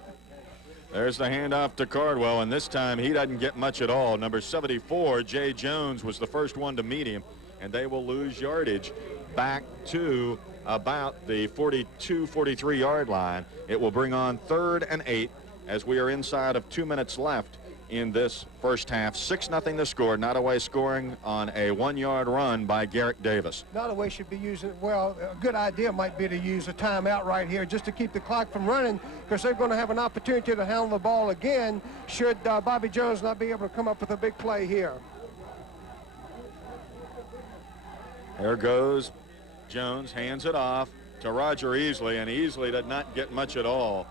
There's the handoff to Cardwell, and this time he doesn't get much at all. Number 74, Jay Jones, was the first one to meet him, and they will lose yardage back to about the 42, 43-yard line. It will bring on 3rd and 8 as we are inside of 2 minutes left in this 1st half. 6-0 the score. Nottoway scoring on a 1-yard run by Garrick Davis. Nottoway should be using, well, a good idea might be to use a timeout right here just to keep the clock from running, because they're going to have an opportunity to handle the ball again should Bobby Jones not be able to come up with a big play here. There goes Jones, hands it off to Roger Easley, and Easley did not get much at all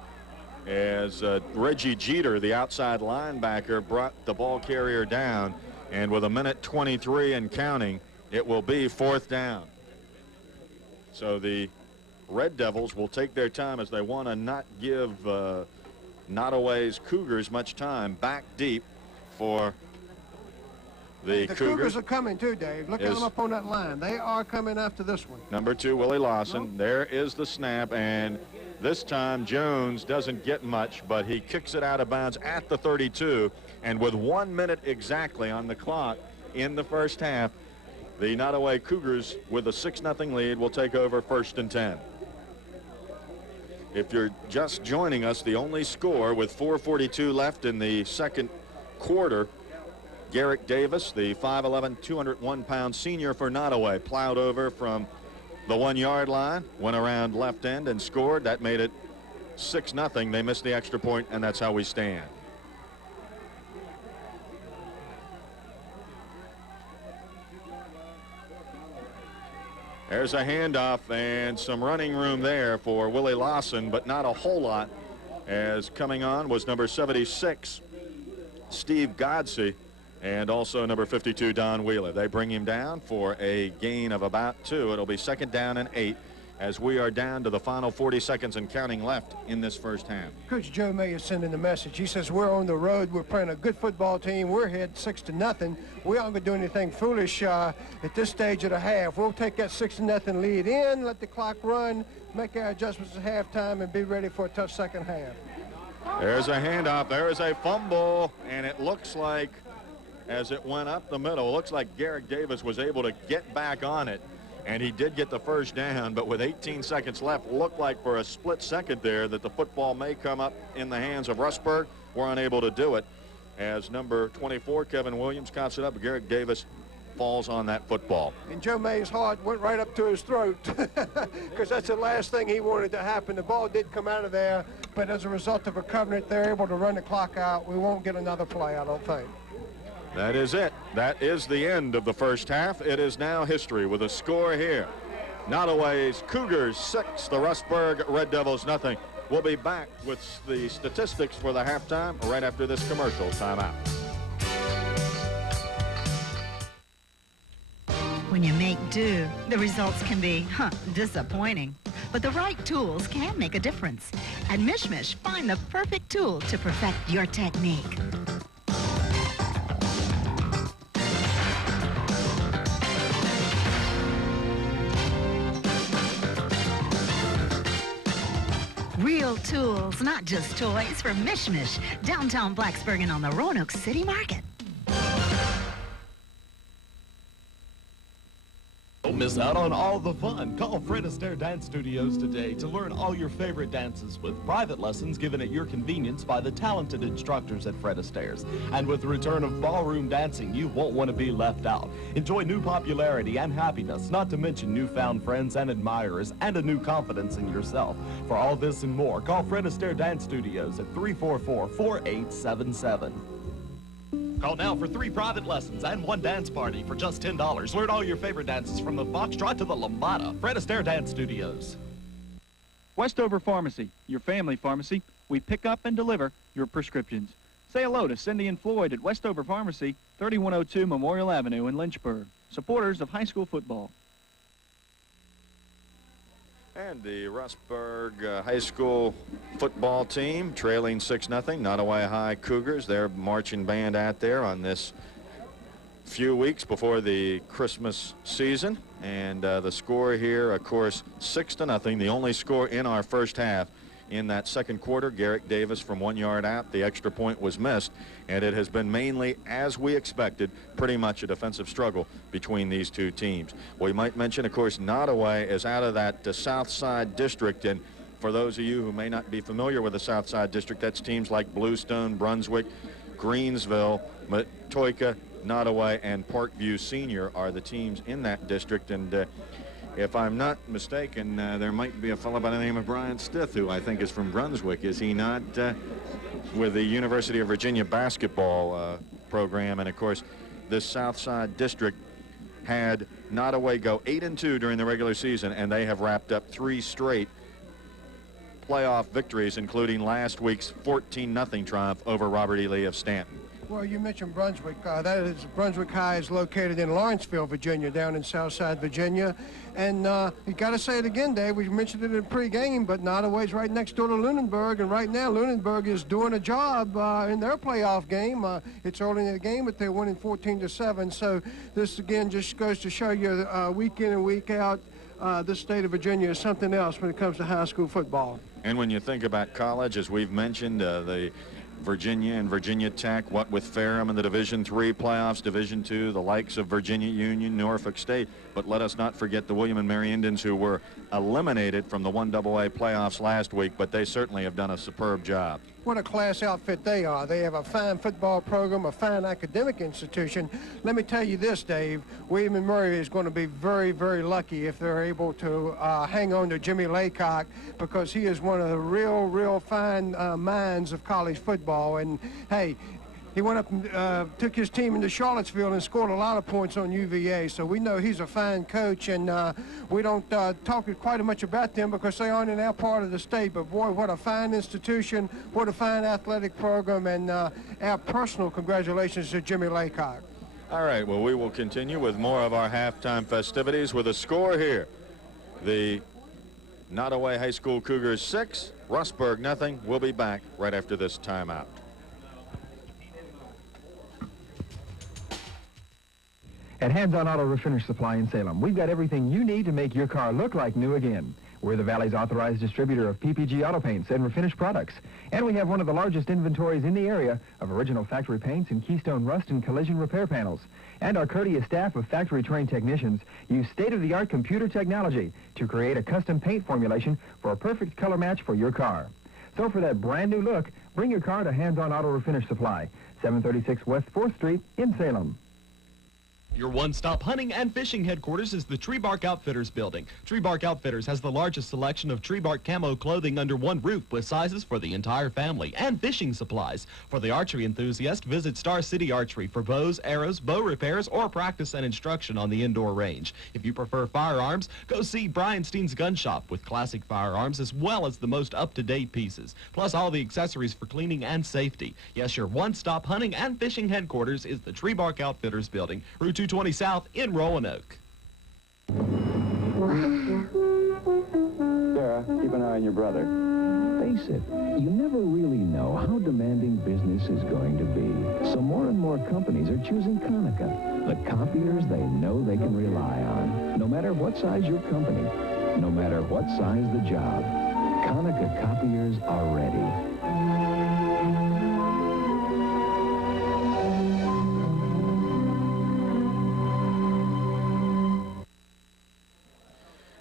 as Reggie Jeter, the outside linebacker, brought the ball carrier down, and with 1:23 and counting, it will be 4th down. So the Red Devils will take their time as they want to not give Nottoway's Cougars much time. Back deep for the Cougars are coming too, Dave. Look at them up on that line. They are coming after this one. Number 2, Willie Lawson. Nope. There is the snap, and this time Jones doesn't get much, but he kicks it out of bounds at the 32, and with 1 minute exactly on the clock in the 1st half, the Nottoway Cougars, with a 6-0 lead, will take over 1st and 10. If you're just joining us, the only score with 4:42 left in the 2nd quarter, Garrick Davis, the 5'11", 201-pound senior for Nottoway, plowed over from the 1-yard line, went around left end and scored. That made it 6-0. They missed the extra point, and that's how we stand. There's a handoff and some running room there for Willie Lawson, but not a whole lot, as coming on was number 76, Steve Godsey, and also number 52, Don Wheeler. They bring him down for a gain of about 2. It'll be 2nd down and 8 as we are down to the final 40 seconds and counting left in this first half. Coach Joe May is sending a message. He says, we're on the road. We're playing a good football team. We're ahead 6-0. We aren't going to do anything foolish at this stage of the half. We'll take that 6-0 lead in, let the clock run, make our adjustments at halftime, and be ready for a tough second half. There's a handoff. There is a fumble, and it looks like, as it went up the middle, it looks like Garrick Davis was able to get back on it. And he did get the first down, but with 18 seconds left, looked like for a split second there that the football may come up in the hands of Rustburg. We're unable to do it as number 24, Kevin Williams, counts it up. Garrick Davis falls on that football. And Joe May's heart went right up to his throat because that's the last thing he wanted to happen. The ball did come out of there, but as a result of a covenant, they're able to run the clock out. We won't get another play, I don't think. That is it. That is the end of the first half. It is now history with a score here. Nottoway's Cougars 6, the Rustburg Red Devils nothing. We'll be back with the statistics for the halftime right after this commercial timeout. When you make do, the results can be, disappointing. But the right tools can make a difference. At Mishmish, find the perfect tool to perfect your technique. Real tools, not just toys, from Mishmish, downtown Blacksburg and on the Roanoke City Market. Don't miss out on all the fun. Call Fred Astaire Dance Studios today to learn all your favorite dances with private lessons given at your convenience by the talented instructors at Fred Astaire's. And with the return of ballroom dancing, you won't want to be left out. Enjoy new popularity and happiness, not to mention newfound friends and admirers and a new confidence in yourself. For all this and more, call Fred Astaire Dance Studios at 344-4877. Call now for 3 private lessons and 1 dance party for just $10. Learn all your favorite dances from the foxtrot to the lambada. Fred Astaire Dance Studios. Westover Pharmacy, your family pharmacy. We pick up and deliver your prescriptions. Say hello to Cindy and Floyd at Westover Pharmacy, 3102 Memorial Avenue in Lynchburg. Supporters of high school football. And the Rustburg High School football team trailing 6-0. Nottoway High Cougars, their marching band out there on this few weeks before the Christmas season. And the score here, of course, 6-0. The only score in our first half. In that second quarter, Garrick Davis from 1 yard out. The extra point was missed, and it has been mainly, as we expected, pretty much a defensive struggle between these two teams. We might mention, of course, Nottoway is out of that South Side District, and for those of you who may not be familiar with the South Side District, that's teams like Bluestone, Brunswick, Greensville, Matoika, Nottoway, and Parkview Senior are the teams in that district. And if I'm not mistaken, there might be a fellow by the name of Brian Stith, who I think is from Brunswick, is he not, with the University of Virginia basketball program. And, of course, this Southside District had Nottoway go 8-2 during the regular season, and they have wrapped up 3 straight playoff victories, including last week's 14-0 triumph over Robert E. Lee of Stanton. Well, you mentioned Brunswick. That is, Brunswick High is located in Lawrenceville, Virginia, down in Southside Virginia. And you got to say it again, Dave. We mentioned it in pregame, but Nottoway's right next door to Lunenburg, and right now Lunenburg is doing a job in their playoff game. It's early in the game, but they're winning 14-7. So this again just goes to show you week in and week out, this state of Virginia is something else when it comes to high school football. And when you think about college, as we've mentioned, the Virginia and Virginia Tech, what with Ferrum in the Division III playoffs, Division II, the likes of Virginia Union, Norfolk State. But let us not forget the William and Mary Indians, who were eliminated from the 1AA playoffs last week, but they certainly have done a superb job. What a class outfit they are. They have a fine football program, a fine academic institution. Let me tell you this, Dave. William and Mary is going to be very, very lucky if they're able to hang on to Jimmy Laycock, because he is one of the real fine minds of college football. And, hey, He went up and took his team into Charlottesville and scored a lot of points on UVA. So we know he's a fine coach, and we don't talk quite as much about them because they aren't in our part of the state. But boy, what a fine institution, what a fine athletic program, and our personal congratulations to Jimmy Laycock. All right, well, we will continue with more of our halftime festivities with a score here. The Nottoway High School Cougars 6, Rustburg nothing. We'll be back right after this timeout. At Hands On Auto Refinish Supply in Salem, we've got everything you need to make your car look like new again. We're the Valley's authorized distributor of PPG auto paints and refinish products. And we have one of the largest inventories in the area of original factory paints and Keystone rust and collision repair panels. And our courteous staff of factory-trained technicians use state-of-the-art computer technology to create a custom paint formulation for a perfect color match for your car. So for that brand new look, bring your car to Hands On Auto Refinish Supply, 736 West 4th Street in Salem. Your one-stop hunting and fishing headquarters is the Tree Bark Outfitters building. Tree Bark Outfitters has the largest selection of tree bark camo clothing under one roof with sizes for the entire family and fishing supplies. For the archery enthusiast, visit Star City Archery for bows, arrows, bow repairs, or practice and instruction on the indoor range. If you prefer firearms, go see Brian Steen's Gun Shop with classic firearms as well as the most up-to-date pieces, plus all the accessories for cleaning and safety. Yes, your one-stop hunting and fishing headquarters is the Tree Bark Outfitters building, Route 220 South in Roanoke. Sarah, keep an eye on your brother. Face it, you never really know how demanding business is going to be. So more and more companies are choosing Konica, the copiers they know they can rely on. No matter what size your company, no matter what size the job, Konica copiers are ready.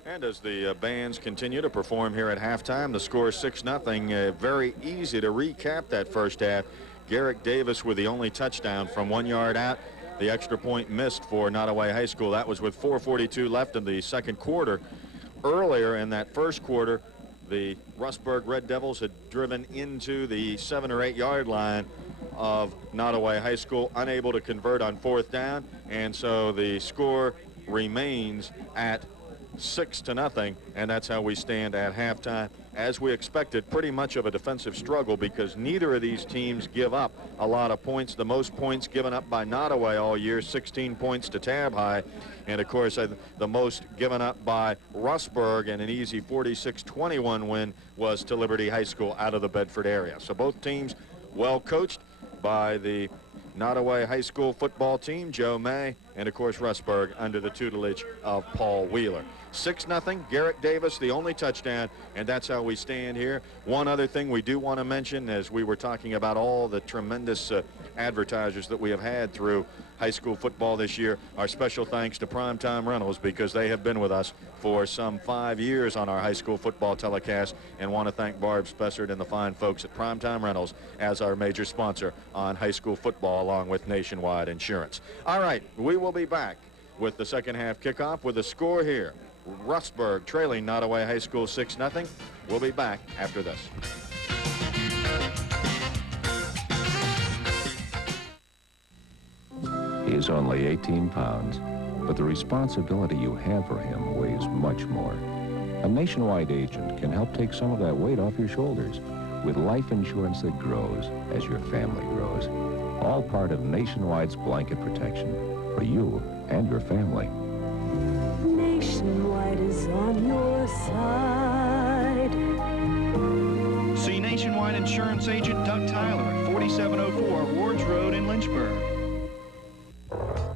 And as the bands continue to perform here at halftime, the score is 6-0. Very easy to recap that first half. Garrick Davis with the only touchdown from 1 yard out. The extra point missed for Nottoway High School. That was with 4:42 left in the second quarter. Earlier in that first quarter, the Rustburg Red Devils had driven into the 7 or 8 yard line of Nottoway High School, unable to convert on fourth down, and so the score remains at 6-0, and that's how we stand at halftime. As we expected, pretty much of a defensive struggle because neither of these teams give up a lot of points. The most points given up by Nottoway all year, 16 points to Tab High, and of course the most given up by Rustburg, and an easy 46-21 win was to Liberty High School out of the Bedford area. So both teams well coached by the Nottoway High School football team, Joe May, and of course Rustburg under the tutelage of Paul Wheeler. 6-0, Garrick Davis, the only touchdown, and that's how we stand here. One other thing we do want to mention, as we were talking about all the tremendous advertisers that we have had through high school football this year, our special thanks to Primetime Rentals, because they have been with us for some 5 years on our high school football telecast, and want to thank Barb Spessard and the fine folks at Primetime Rentals as our major sponsor on high school football, along with Nationwide Insurance. All right, we will be back with the second half kickoff with a score here. Rustburg trailing Nottoway High School 6-0. We'll be back after this. He is only 18 pounds, but the responsibility you have for him weighs much more. A Nationwide agent can help take some of that weight off your shoulders with life insurance that grows as your family grows. All part of Nationwide's blanket protection for you and your family. Nationwide is on your side. See Nationwide Insurance Agent Doug Tyler at 4704 Wards Road in Lynchburg.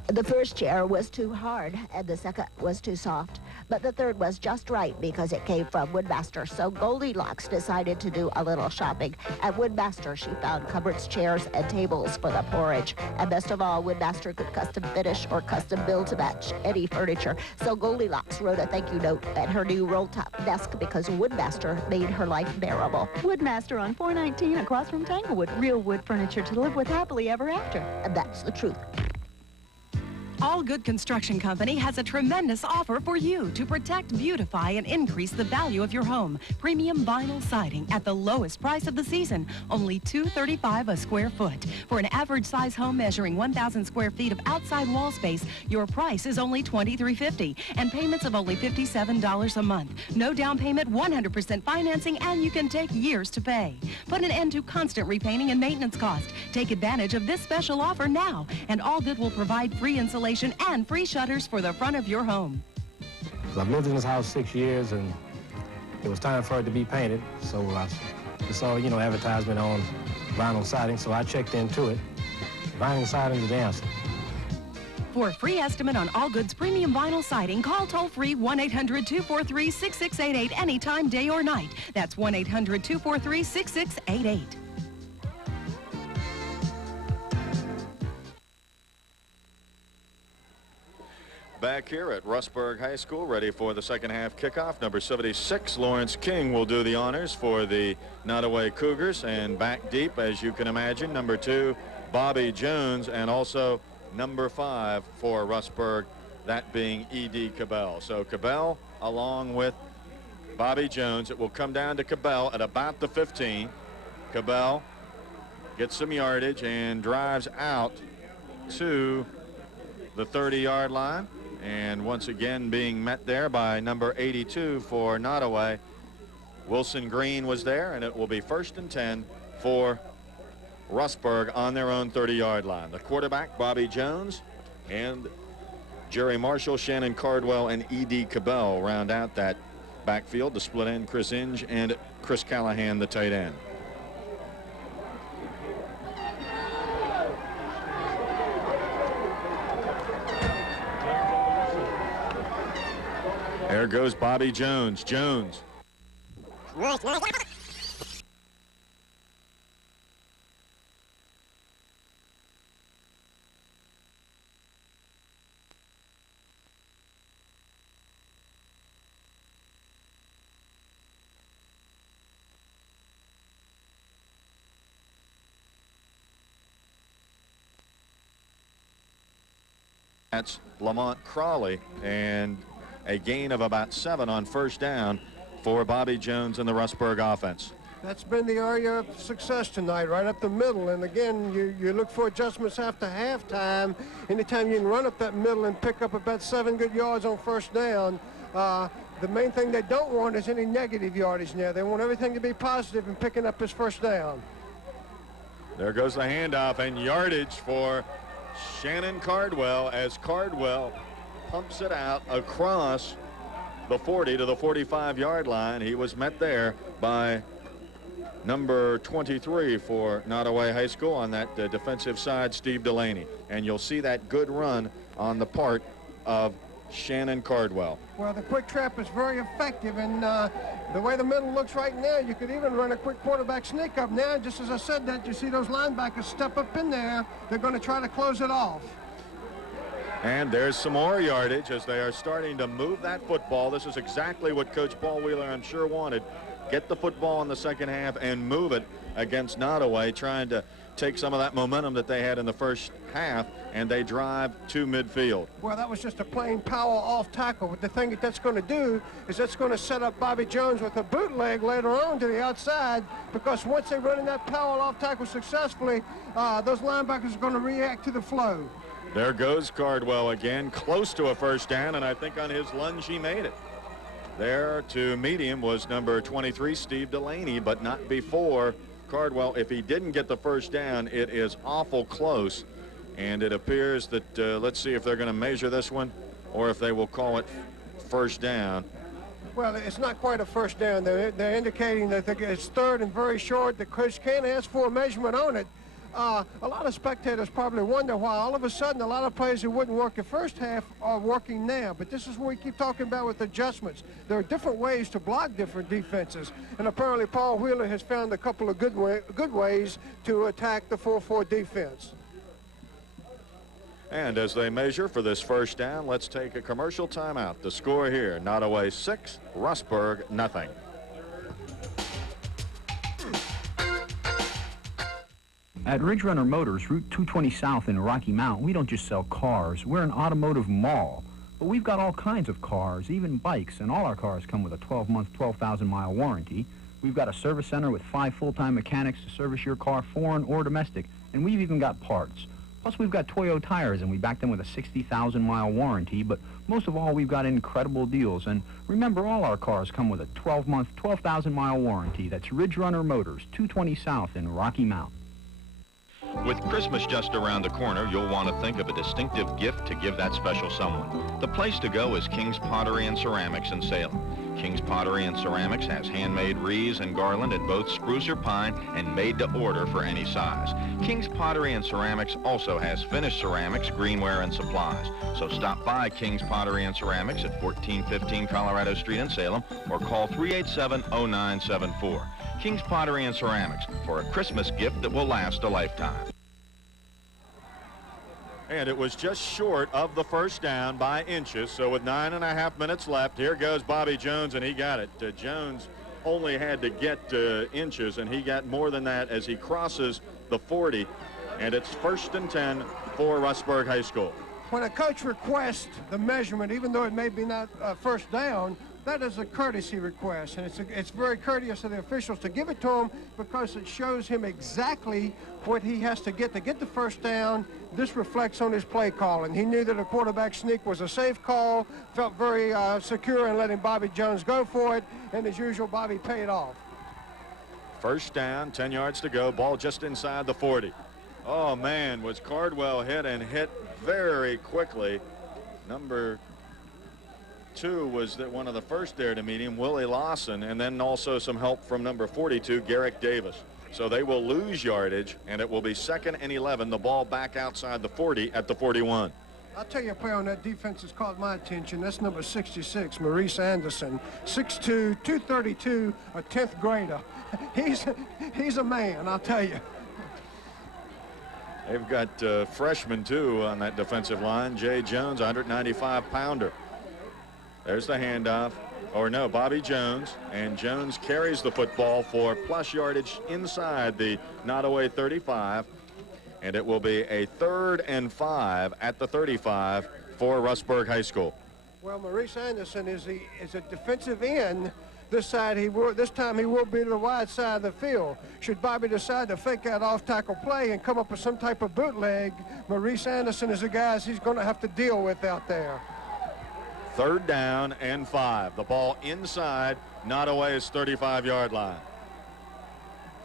The first chair was too hard, and the second was too soft. But the third was just right because it came from Woodmaster. So Goldilocks decided to do a little shopping. At Woodmaster, she found cupboards, chairs, and tables for the porridge. And best of all, Woodmaster could custom finish or custom build to match any furniture. So Goldilocks wrote a thank you note at her new roll-top desk because Woodmaster made her life bearable. Woodmaster on 419 across from Tanglewood. Real wood furniture to live with happily ever after. And that's the truth. All All Good Construction Company has a tremendous offer for you to protect, beautify, and increase the value of your home. Premium vinyl siding at the lowest price of the season, only $235 a square foot. For an average size home measuring 1,000 square feet of outside wall space, your price is only $23.50 and payments of only $57 a month. No down payment, 100% financing, and you can take years to pay. Put an end to constant repainting and maintenance cost. Take advantage of this special offer now, and All Good will provide free insulation and free shutters for the front of your home. I've lived in this house 6 years, and it was time for it to be painted, so I saw, advertisement on vinyl siding, so I checked into it. Vinyl siding is the answer. For a free estimate on All Good's premium vinyl siding, call toll-free 1-800-243-6688 anytime, day or night. That's 1-800-243-6688. Back here at Rustburg High School, ready for the second half kickoff. Number 76, Lawrence King, will do the honors for the Nottoway Cougars. And back deep, as you can imagine, number 2, Bobby Jones, and also number 5 for Rustburg, that being E.D. Cabell. So Cabell along with Bobby Jones. It will come down to Cabell at about the 15. Cabell gets some yardage and drives out to the 30-yard line. And once again being met there by number 82 for Nottoway. Wilson Green was there, and it will be 1st and 10 for Rustburg on their own 30-yard line. The quarterback, Bobby Jones, and Jerry Marshall, Shannon Cardwell, and E.D. Cabell round out that backfield. The split end, Chris Inge and Chris Callahan, the tight end. There goes Bobby Jones. Jones. That's Lamont Crawley, and a gain of about 7 on 1st down for Bobby Jones and the Rustburg offense. That's been the area of success tonight, right up the middle. And again, you look for adjustments after halftime. Anytime you can run up that middle and pick up about 7 good yards on 1st down, the main thing they don't want is any negative yardage now. They want everything to be positive in picking up his 1st down. There goes the handoff and yardage for Shannon Cardwell as Cardwell pumps it out across the 40 to the 45-yard line. He was met there by number 23 for Nottoway High School on that defensive side, Steve Delaney. And you'll see that good run on the part of Shannon Cardwell. Well, the quick trap is very effective, and the way the middle looks right now, you could even run a quick quarterback sneak up now. Just as I said that, you see those linebackers step up in there. They're going to try to close it off. And there's some more yardage as they are starting to move that football. This is exactly what Coach Paul Wheeler, I'm sure, wanted. Get the football in the second half and move it against Nottoway, trying to take some of that momentum that they had in the first half, and they drive to midfield. Well, that was just a plain power off tackle. But the thing that's going to do is that's going to set up Bobby Jones with a bootleg later on to the outside, because once they run in that power off tackle successfully, those linebackers are going to react to the flow. There goes Cardwell again, close to a 1st down, and I think on his lunge he made it. There to meet him was number 23, Steve Delaney, but not before Cardwell. If he didn't get the 1st down, it is awful close, and it appears that let's see if they're going to measure this one or if they will call it 1st down. Well, it's not quite a 1st down. They're indicating that it's 3rd and very short. The coach can't ask for a measurement on it. A lot of spectators probably wonder why all of a sudden a lot of players who wouldn't work the first half are working now. But this is what we keep talking about with adjustments. There are different ways to block different defenses. And apparently Paul Wheeler has found a couple of good ways to attack the 4-4 defense. And as they measure for this 1st down, let's take a commercial timeout. The score here, Nottoway 6, Rustburg nothing. At Ridge Runner Motors, Route 220 South in Rocky Mount, we don't just sell cars. We're an automotive mall. But we've got all kinds of cars, even bikes, and all our cars come with a 12-month, 12,000-mile warranty. We've got a service center with 5 full-time mechanics to service your car, foreign or domestic, and we've even got parts. Plus, we've got Toyo tires, and we back them with a 60,000-mile warranty, but most of all, we've got incredible deals. And remember, all our cars come with a 12-month, 12,000-mile warranty. That's Ridge Runner Motors, 220 South in Rocky Mount. With Christmas just around the corner, you'll want to think of a distinctive gift to give that special someone. The place to go is King's Pottery and Ceramics in Salem. King's Pottery and Ceramics has handmade wreaths and garland in both spruce or pine and made to order for any size. King's Pottery and Ceramics also has finished ceramics, greenware, and supplies. So stop by King's Pottery and Ceramics at 1415 Colorado Street in Salem or call 387-0974. King's Pottery and Ceramics for a Christmas gift that will last a lifetime. And it was just short of the first down by inches. So with 9.5 minutes left, here goes Bobby Jones, and he got it. Jones only had to get inches, and he got more than that as he crosses the 40. And it's 1st and 10 for Rustburg High School. When a coach requests the measurement, even though it may be not first down, that is a courtesy request, and it's very courteous of the officials to give it to him because it shows him exactly what he has to get the first down. This reflects on his play calling. He knew that a quarterback sneak was a safe call, felt very secure in letting Bobby Jones go for it, and as usual, Bobby paid off. First down, 10 yards to go, ball just inside the 40. Oh, man, was Cardwell hit and hit very quickly. Number 2 was one of the first there to meet him, Willie Lawson, and then also some help from number 42, Garrick Davis. So they will lose yardage, and it will be 2nd and 11, the ball back outside the 40 at the 41. I'll tell you a player on that defense has caught my attention. That's number 66, Maurice Anderson, 6'2", 232, a 10th grader. He's a man, I'll tell you. They've got freshmen, too, on that defensive line. Jay Jones, 195-pounder. There's the handoff. Or no, Bobby Jones. And Jones carries the football for plus yardage inside the Nottoway 35. And it will be a 3rd and 5 at the 35 for Rustburg High School. Well, Maurice Anderson is a defensive end. This time he will be to the wide side of the field. Should Bobby decide to fake that off-tackle play and come up with some type of bootleg, Maurice Anderson is the guy he's going to have to deal with out there. 3rd down and 5. The ball inside Nottoway's 35-yard line.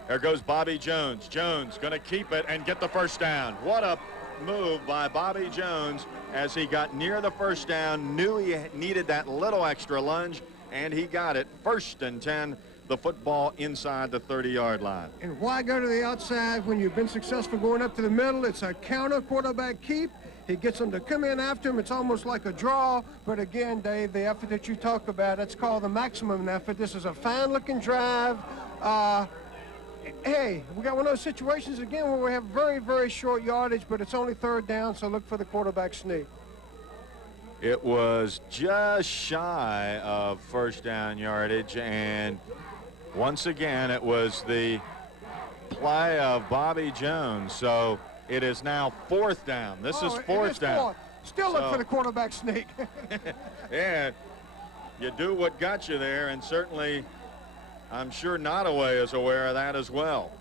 There goes Bobby Jones. Jones going to keep it and get the first down. What a move by Bobby Jones as he got near the first down, knew he needed that little extra lunge, and he got it. 1st and 10, the football inside the 30-yard line. And why go to the outside when you've been successful going up to the middle? It's a counter quarterback keep. He gets them to come in after him. It's almost like a draw. But again, Dave, the effort that you talk about, it's called the maximum effort. This is a fine-looking drive. Hey, we got one of those situations again where we have very, very short yardage, but it's only 3rd down, so look for the quarterback sneak. It was just shy of first down yardage, and once again, it was the play of Bobby Jones. So it is now 4th down. This is 4th down. Still look for the quarterback sneak. Yeah, you do what got you there, and certainly I'm sure Nottoway is aware of that as well.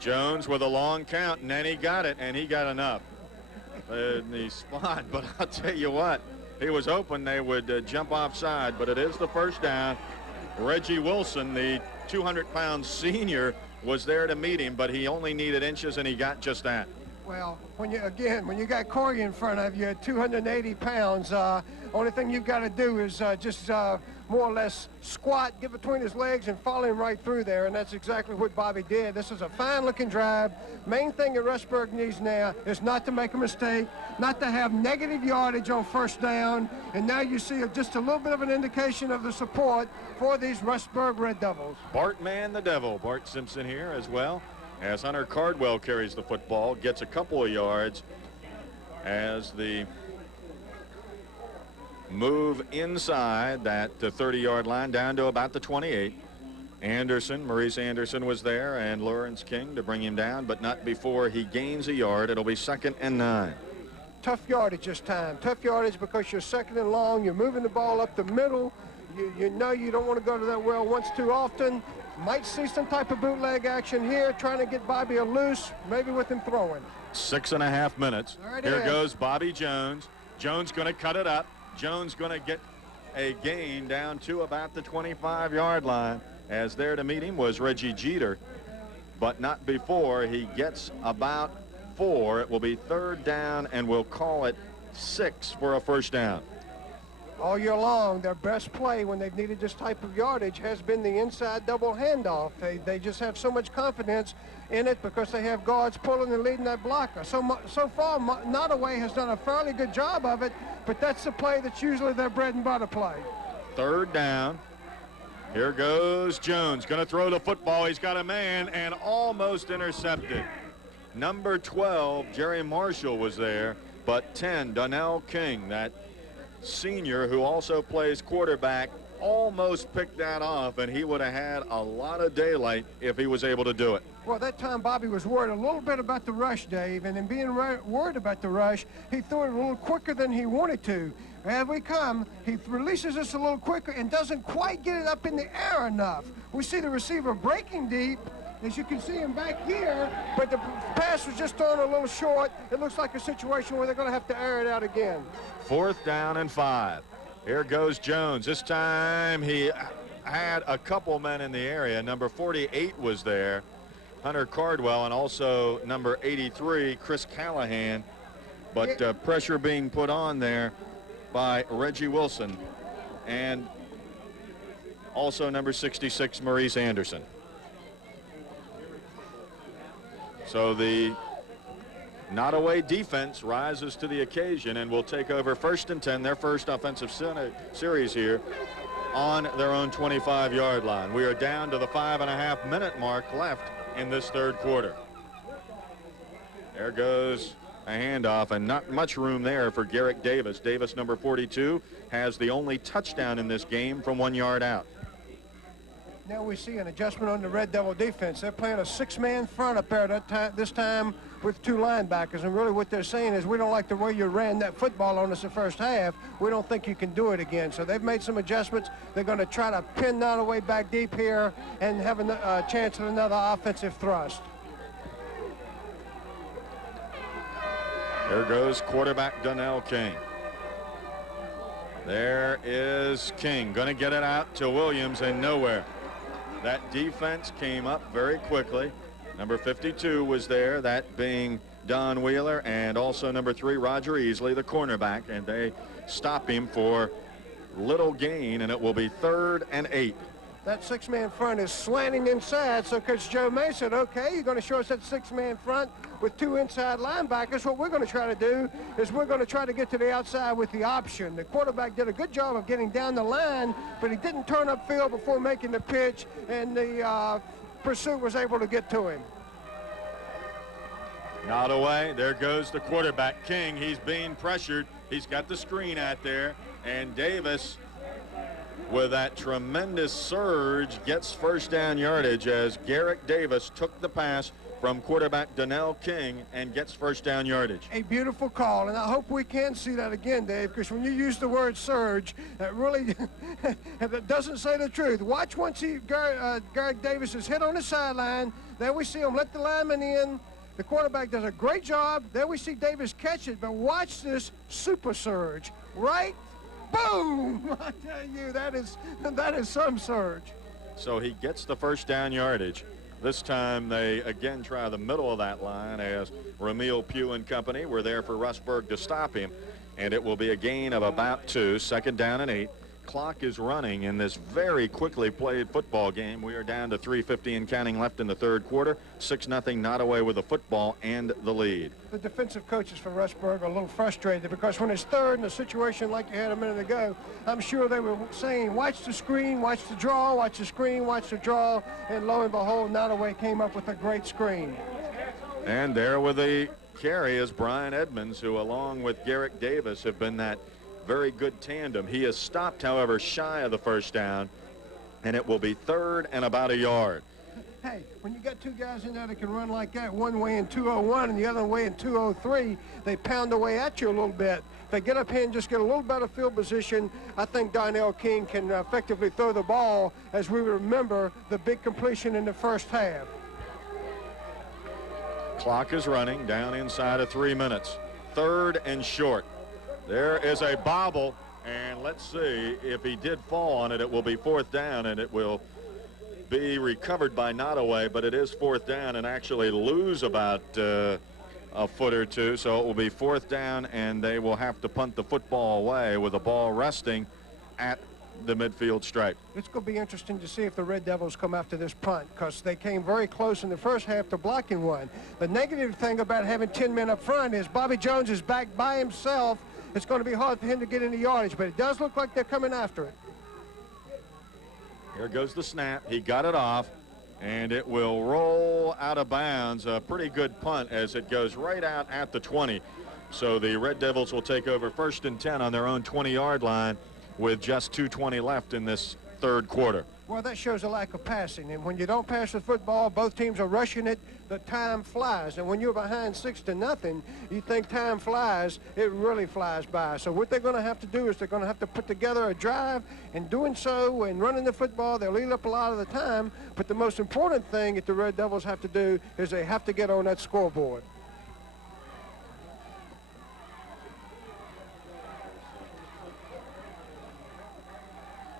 Jones with a long count, and then he got it, and he got enough in the spot. But I'll tell you what, he was hoping they would jump offside, but it is the first down. Reggie Wilson, the 200-pound senior, was there to meet him, but he only needed inches, and he got just that. Well, when you got Corey in front of you at 280 pounds, only thing you've got to do is just more or less squat, get between his legs, and follow him right through there, and that's exactly what Bobby did. This is a fine-looking drive. Main thing that Rustburg needs now is not to make a mistake, not to have negative yardage on first down, and now you see just a little bit of an indication of the support for these Rustburg Red Devils. Bartman the Devil, Bart Simpson here as well, as Hunter Cardwell carries the football, gets a couple of yards as the move inside that 30-yard line down to about the 28. Anderson, Maurice Anderson was there, and Lawrence King to bring him down, but not before he gains a yard. It'll be 2nd and 9. Tough yardage this time. Tough yardage because you're 2nd and long. You're moving the ball up the middle. You know you don't want to go to that well once too often. Might see some type of bootleg action here, trying to get Bobby a loose, maybe with him throwing. 6.5 minutes. Here goes Bobby Jones. Jones going to cut it up. Jones going to get a gain down to about the 25-yard line, as there to meet him was Reggie Jeter, but not before he gets about 4. It will be 3rd down, and we'll call it 6 for a first down. All year long, their best play when they've needed this type of yardage has been the inside double handoff. They just have so much confidence in it because they have guards pulling and leading that blocker. So far, Nottoway has done a fairly good job of it, but that's the play that's usually their bread and butter play. 3rd down. Here goes Jones, going to throw the football. He's got a man and almost intercepted. Number 12, Jerry Marshall, was there, but 10, Donnell King, that senior who also plays quarterback, almost picked that off, and he would have had a lot of daylight if he was able to do it. Well, that time Bobby was worried a little bit about the rush, Dave, and in being worried about the rush, he threw it a little quicker than he wanted to. As we come, he releases this a little quicker and doesn't quite get it up in the air enough. We see the receiver breaking deep, as you can see him back here, but the pass was just thrown a little short. It looks like a situation where they're going to have to air it out again. 4th down and 5. Here goes Jones. This time he had a couple men in the area. Number 48 was there, Hunter Cardwell, and also number 83, Chris Callahan. But pressure being put on there by Reggie Wilson and also number 66, Maurice Anderson. So the Nottoway defense rises to the occasion and will take over 1st and 10, their first offensive series here, on their own 25-yard line. We are down to the 5.5-minute mark left in this 3rd quarter. There goes a handoff, and not much room there for Garrick Davis. Davis, number 42, has the only touchdown in this game from 1 yard out. Now we see an adjustment on the Red Devil defense. They're playing a 6-man front up there this time with 2 linebackers, and really what they're saying is we don't like the way you ran that football on us the first half. We don't think you can do it again. So they've made some adjustments. They're going to try to pin Nottoway back deep here and have a chance at another offensive thrust. There goes quarterback Donnell King. There is King, going to get it out to Williams, and nowhere. That defense came up very quickly. Number 52 was there, that being Don Wheeler, and also number 3, Roger Easley, the cornerback, and they stop him for little gain, and it will be 3rd and 8. That 6-man front is slanting inside, so Coach Joe May said, okay, you're going to show us that 6-man front with 2 inside linebackers. What we're going to try to do is we're going to try to get to the outside with the option. The quarterback did a good job of getting down the line, but he didn't turn upfield before making the pitch, and the pursuit was able to get to him. Nottoway, there goes the quarterback, King. He's being pressured. He's got the screen out there, and Davis, with that tremendous surge, gets 1st down yardage as Garrick Davis took the pass from quarterback Donnell King and gets 1st down yardage. A beautiful call, and I hope we can see that again, Dave, because when you use the word surge, that really that doesn't say the truth. Watch once Garrick Davis is hit on the sideline. There we see him let the lineman in. The quarterback does a great job. There we see Davis catch it, but watch this super surge. Right? Boom! I tell you, that is some surge. So he gets the 1st down yardage. This time they again try the middle of that line as Ramil Pugh and company were there for Rustburg to stop him, and it will be a gain of about 2, 2nd down and 8. Clock is running in this very quickly played football game. We are down to 3:50 and counting left in the 3rd quarter. 6-0 Nottoway with the football and the lead. The defensive coaches for Rustburg are a little frustrated because when it's 3rd in a situation like you had a minute ago, I'm sure they were saying, watch the screen, watch the draw, watch the screen, watch the draw, and lo and behold, Nottoway came up with a great screen. And there with the carry is Brian Edmonds, who along with Garrick Davis have been that very good tandem. He is stopped, however, shy of the 1st down and it will be 3rd and about a yard. Hey, when you got two guys in there that can run like that, one weighing 201 and the other weighing 203, they pound away at you a little bit. If they get up here and just get a little better field position, I think Donnell King can effectively throw the ball, as we remember the big completion in the first half. Clock is running down inside of 3 minutes. 3rd and short. There is a bobble, and let's see if he did fall on it. It will be 4th down, and it will be recovered by Nottoway, but it is 4th down and actually lose about a foot or two. So it will be 4th down, and they will have to punt the football away with the ball resting at the midfield stripe. It's going to be interesting to see if the Red Devils come after this punt, because they came very close in the first half to blocking one. The negative thing about having 10 men up front is Bobby Jones is back by himself. It's going to be hard for him to get any yardage, but it does look like they're coming after it. Here goes the snap. He got it off, and it will roll out of bounds. A pretty good punt as it goes right out at the 20. So the Red Devils will take over 1st and 10 on their own 20-yard line with just 2:20 left in this 3rd quarter. Well, that shows a lack of passing, and when you don't pass the football, both teams are rushing it, the time flies. And when you're behind 6-0, you think time flies, it really flies by. So what they're going to have to do is they're going to have to put together a drive, and doing so and running the football, they'll eat up a lot of the time. But the most important thing that the Red Devils have to do is they have to get on that scoreboard.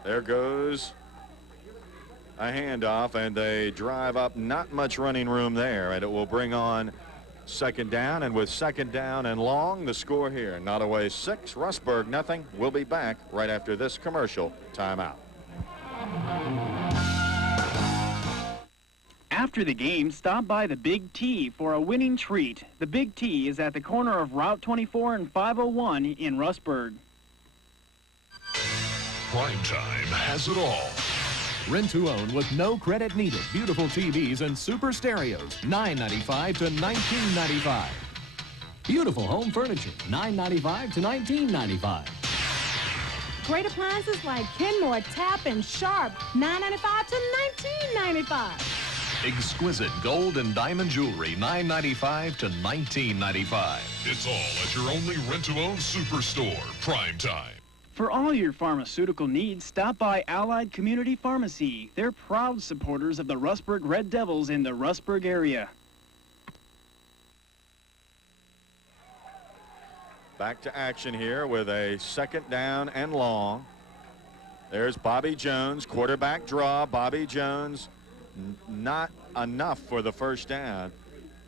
There goes a handoff, and they drive up. Not much running room there, and it will bring on 2nd down. And with 2nd down and long, the score here, Nottoway 6, Rustburg nothing. We'll be back right after this commercial timeout. After the game, stop by the Big T for a winning treat. The Big T is at the corner of Route 24 and 501 in Rustburg. Primetime has it all. Rent to own with no credit needed. Beautiful TVs and super stereos, $9.95 to $19.95. Beautiful home furniture, $9.95 to $19.95. Great appliances like Kenmore, Tap, and Sharp, $9.95 to $19.95. Exquisite gold and diamond jewelry, $9.95 to $19.95. It's all at your only rent-to-own superstore, Primetime. For all your pharmaceutical needs, stop by Allied Community Pharmacy. They're proud supporters of the Rustburg Red Devils in the Rustburg area. Back to action here with a 2nd down and long. There's Bobby Jones, quarterback draw. Bobby Jones not enough for the 1st down,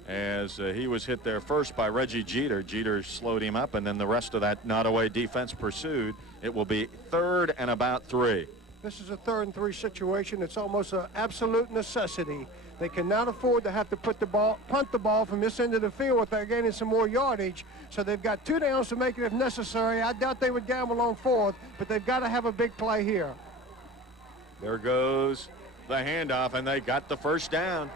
as he was hit there first by Reggie Jeter. Jeter slowed him up, and then the rest of that Nottoway defense pursued. It will be 3rd and about 3. This is a 3rd and 3 situation. It's almost an absolute necessity. They cannot afford to have to punt the ball from this end of the field without gaining some more yardage. So they've got 2 downs to make it if necessary. I doubt they would gamble on 4th, but they've got to have a big play here. There goes the handoff, and they got the 1st down.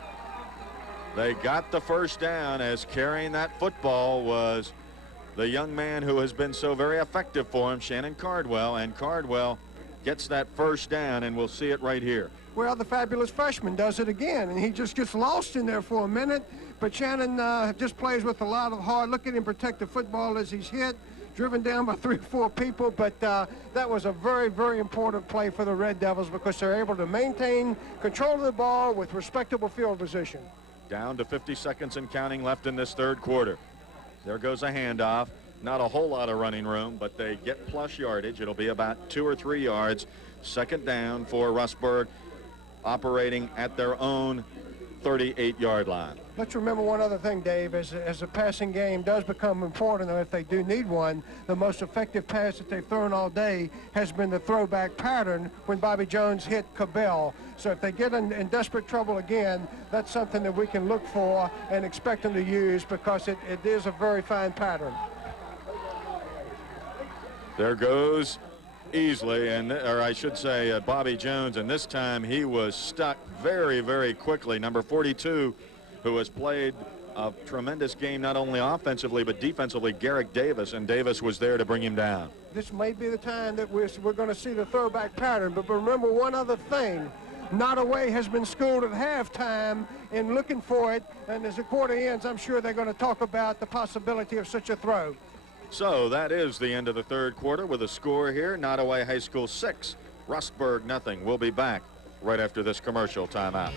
They got the 1st down, as carrying that football was the young man who has been so very effective for him, Shannon Cardwell, and Cardwell gets that 1st down, and we'll see it right here. Well, the fabulous freshman does it again, and he just gets lost in there for a minute, but Shannon just plays with a lot of heart. Look at him protect the football as he's hit, driven down by 3 or 4 people, but that was a very, very important play for the Red Devils, because they're able to maintain control of the ball with respectable field position. Down to 50 seconds and counting left in this 3rd quarter. There goes a handoff. Not a whole lot of running room, but they get plus yardage. It'll be about 2 or 3 yards. 2nd down for Rustburg, operating at their own 38-yard line. Let's remember one other thing, Dave. As the passing game does become important, or if they do need one, the most effective pass that they've thrown all day has been the throwback pattern when Bobby Jones hit Cabell. So if they get in desperate trouble again, that's something that we can look for and expect them to use, because it is a very fine pattern. There goes Easley, or I should say Bobby Jones, and this time he was stuck very, very quickly. Number 42, who has played a tremendous game, not only offensively but defensively, Garrick Davis, and Davis was there to bring him down. This may be the time that we're going to see the throwback pattern, but remember one other thing. Nottoway has been schooled at halftime in looking for it, and as the quarter ends, I'm sure they're going to talk about the possibility of such a throw. So that is the end of the third quarter with a score here. Nottoway High School 6, Rustburg nothing. We'll be back right after this commercial timeout.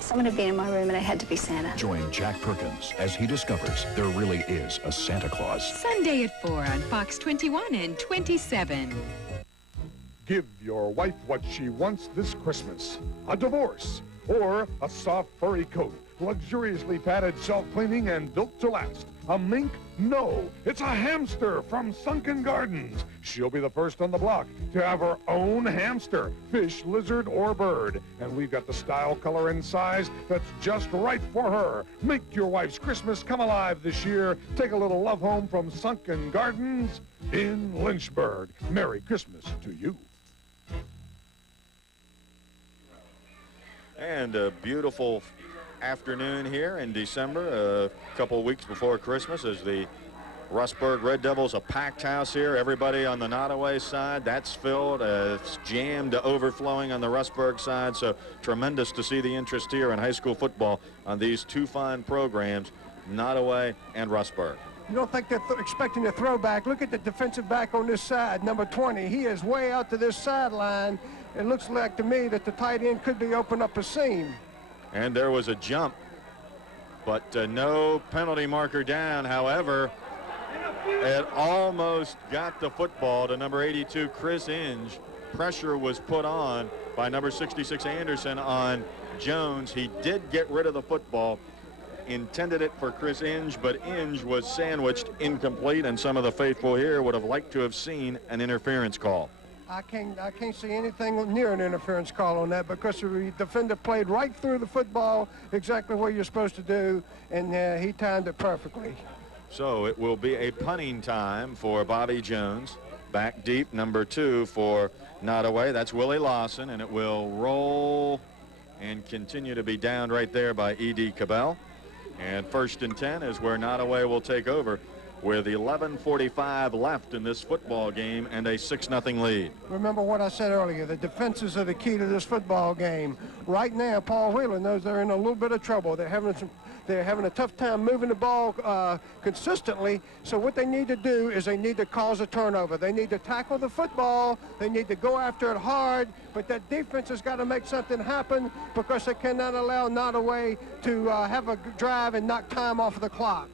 Someone had been in my room and I had to be Santa. Join Jack Perkins as he discovers there really is a Santa Claus. Sunday at 4 on Fox 21 and 27. Give your wife what she wants this Christmas. A divorce or a soft furry coat. Luxuriously padded, self-cleaning, and built to last. A mink? No, it's a hamster from Sunken Gardens. She'll be the first on the block to have her own hamster, fish, lizard, or bird. And we've got the style, color, and size that's just right for her. Make your wife's Christmas come alive this year. Take a little love home from Sunken Gardens in Lynchburg. Merry Christmas to you. And a beautiful afternoon here in December, a couple weeks before Christmas, as the Rustburg Red Devils, a packed house here. Everybody on the Nottoway side, that's filled. It's jammed to overflowing on the Rustburg side. So tremendous to see the interest here in high school football on these two fine programs, Nottoway and Rustburg. You don't think they're expecting a throwback? Look at the defensive back on this side, number 20. He is way out to this sideline. It looks like to me that the tight end could be open up a seam. And there was a jump, but no penalty marker down. However, it almost got the football to number 82, Chris Inge. Pressure was put on by number 66, Anderson, on Jones. He did get rid of the football, intended it for Chris Inge, but Inge was sandwiched incomplete, and some of the faithful here would have liked to have seen an interference call. I can't see anything near an interference call on that, because the defender played right through the football exactly what you're supposed to do, and he timed it perfectly. So it will be a punting time for Bobby Jones. Back deep, number 2 for Nottoway. That's Willie Lawson, and it will roll and continue to be down right there by E.D. Cabell. And 1st and 10 is where Nottoway will take over, with 11:45 left in this football game and a 6-0 lead. Remember what I said earlier, the defenses are the key to this football game. Right now, Paul Wheeler knows they're in a little bit of trouble. They're having a tough time moving the ball consistently, so what they need to do is they need to cause a turnover. They need to tackle the football, they need to go after it hard, but that defense has got to make something happen, because they cannot allow Nottoway to have a drive and knock time off of the clock.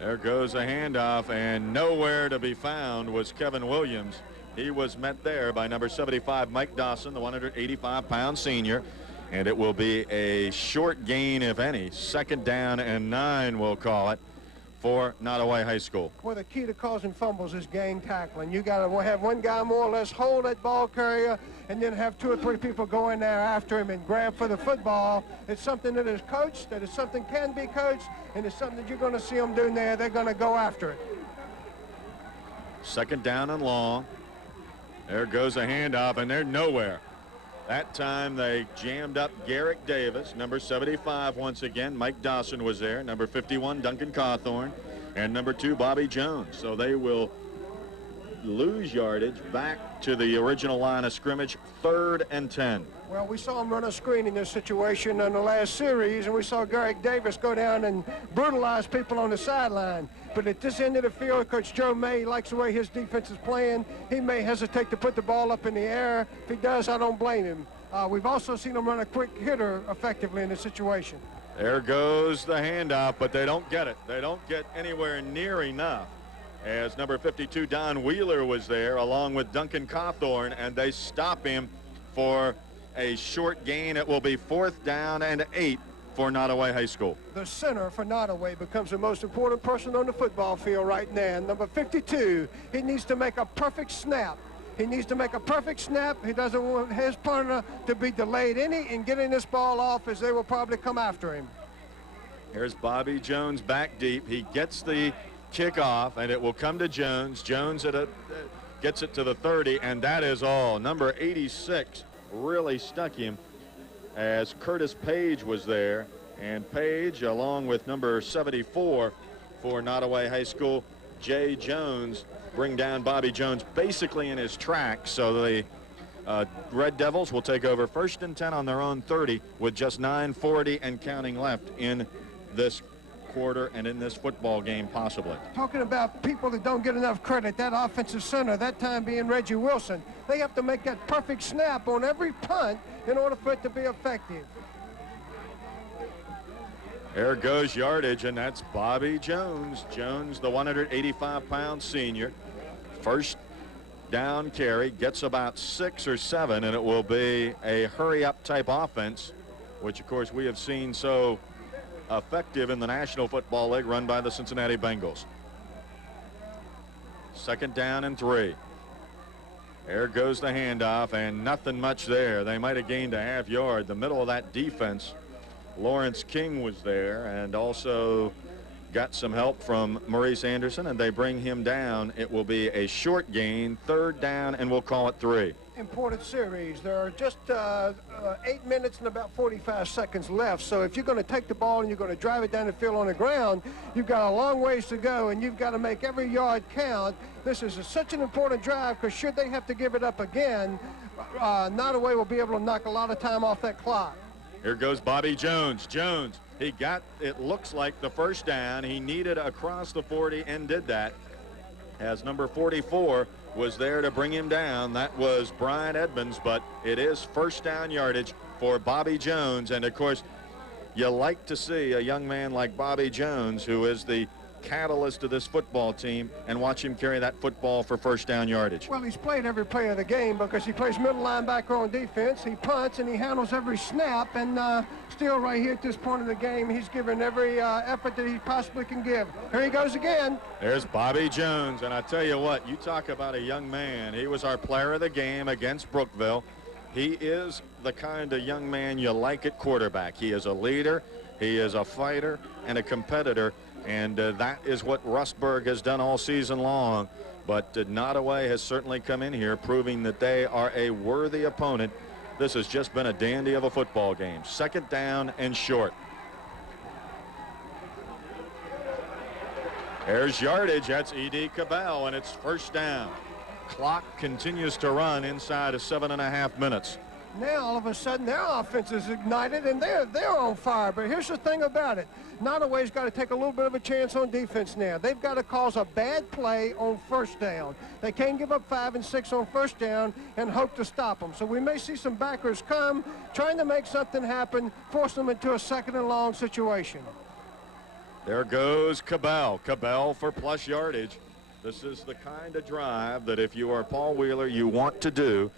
There goes a handoff, and nowhere to be found was Kevin Williams. He was met there by number 75, Mike Dawson, the 185-pound senior, and it will be a short gain, if any. 2nd down and 9, we'll call it, for Nottoway High School. Well, the key to causing fumbles is gang tackling. You got to have one guy more or less hold that ball carrier, and then have 2 or 3 people go in there after him and grab for the football. It's something that is coached, that is something can be coached, and it's something that you're going to see them doing there. They're going to go after it. 2nd down and long. There goes a handoff, and they're nowhere. That time they jammed up Garrick Davis, number 75 once again. Mike Dawson was there, number 51, Duncan Cawthorn, and number 2, Bobby Jones. So they will lose yardage back to the original line of scrimmage, 3rd and 10. Well, we saw him run a screen in this situation in the last series, and we saw Garrick Davis go down and brutalize people on the sideline. But at this end of the field, Coach Joe May likes the way his defense is playing. He may hesitate to put the ball up in the air. If he does, I don't blame him. We've also seen him run a quick hitter effectively in this situation. There goes the handoff, but they don't get it. They don't get anywhere near enough, as number 52, Don Wheeler, was there along with Duncan Cawthorn, and they stop him for a short gain. It will be 4th down and 8 for Nottoway High School. The center for Nottoway becomes the most important person on the football field right now. Number 52, he needs to make a perfect snap. He needs to make a perfect snap. He doesn't want his partner to be delayed in getting this ball off, as they will probably come after him. Here's Bobby Jones back deep. He gets the kickoff, and it will come to Jones. Jones gets it to the 30, and that is all. Number 86 really stuck him as Curtis Page was there. And Page, along with number 74 for Nottoway High School, Jay Jones, bring down Bobby Jones basically in his tracks. So the Red Devils will take over 1st and 10 on their own 30 with just 9:40 and counting left in this quarter and in this football game possibly. Talking about people that don't get enough credit, that offensive center, that time being Reggie Wilson, they have to make that perfect snap on every punt in order for it to be effective. There goes yardage, and that's Bobby Jones. Jones, the 185-pound senior. First down carry, gets about 6 or 7, and it will be a hurry-up type offense, which, of course, we have seen so effective in the National Football League run by the Cincinnati Bengals. 2nd down and 3. There goes the handoff, and nothing much there. They might have gained a half yard. The middle of that defense, Lawrence King was there, and also got some help from Maurice Anderson, and they bring him down. It will be a short gain, 3rd down, and we'll call it 3. Important series. There are just 8 minutes and about 45 seconds left. So if you're going to take the ball and you're going to drive it down the field on the ground, you've got a long ways to go, and you've got to make every yard count. This is such an important drive because should they have to give it up again, Nottoway will be able to knock a lot of time off that clock. Here goes Bobby Jones. Jones, he got, it looks like, the 1st down. He needed across the 40 and did that, as number 44 was there to bring him down. That was Brian Edmonds, but it is 1st down yardage for Bobby Jones. And, of course, you like to see a young man like Bobby Jones, who is the catalyst of this football team, and watch him carry that football for 1st down yardage. Well, he's played every play of the game because he plays middle linebacker on defense. He punts and he handles every snap, and still right here at this point of the game, he's given every effort that he possibly can give. Here he goes again. There's Bobby Jones, and I tell you what, you talk about a young man. He was our player of the game against Brookville. He is the kind of young man you like at quarterback. He is a leader, he is a fighter, and a competitor. And that is what Rustburg has done all season long. But Nottoway has certainly come in here proving that they are a worthy opponent. This has just been a dandy of a football game. 2nd down and short. There's yardage. That's E.D. Cabell, and it's 1st down. Clock continues to run inside of 7.5 minutes. Now, all of a sudden, their offense is ignited, and they're on fire. But here's the thing about it. Nottoway's got to take a little bit of a chance on defense now. They've got to cause a bad play on 1st down. They can't give up 5 and 6 on 1st down and hope to stop them. So we may see some backers come, trying to make something happen, force them into a 2nd and long situation. There goes Cabell. Cabell for plus yardage. This is the kind of drive that if you are Paul Wheeler, you want to do.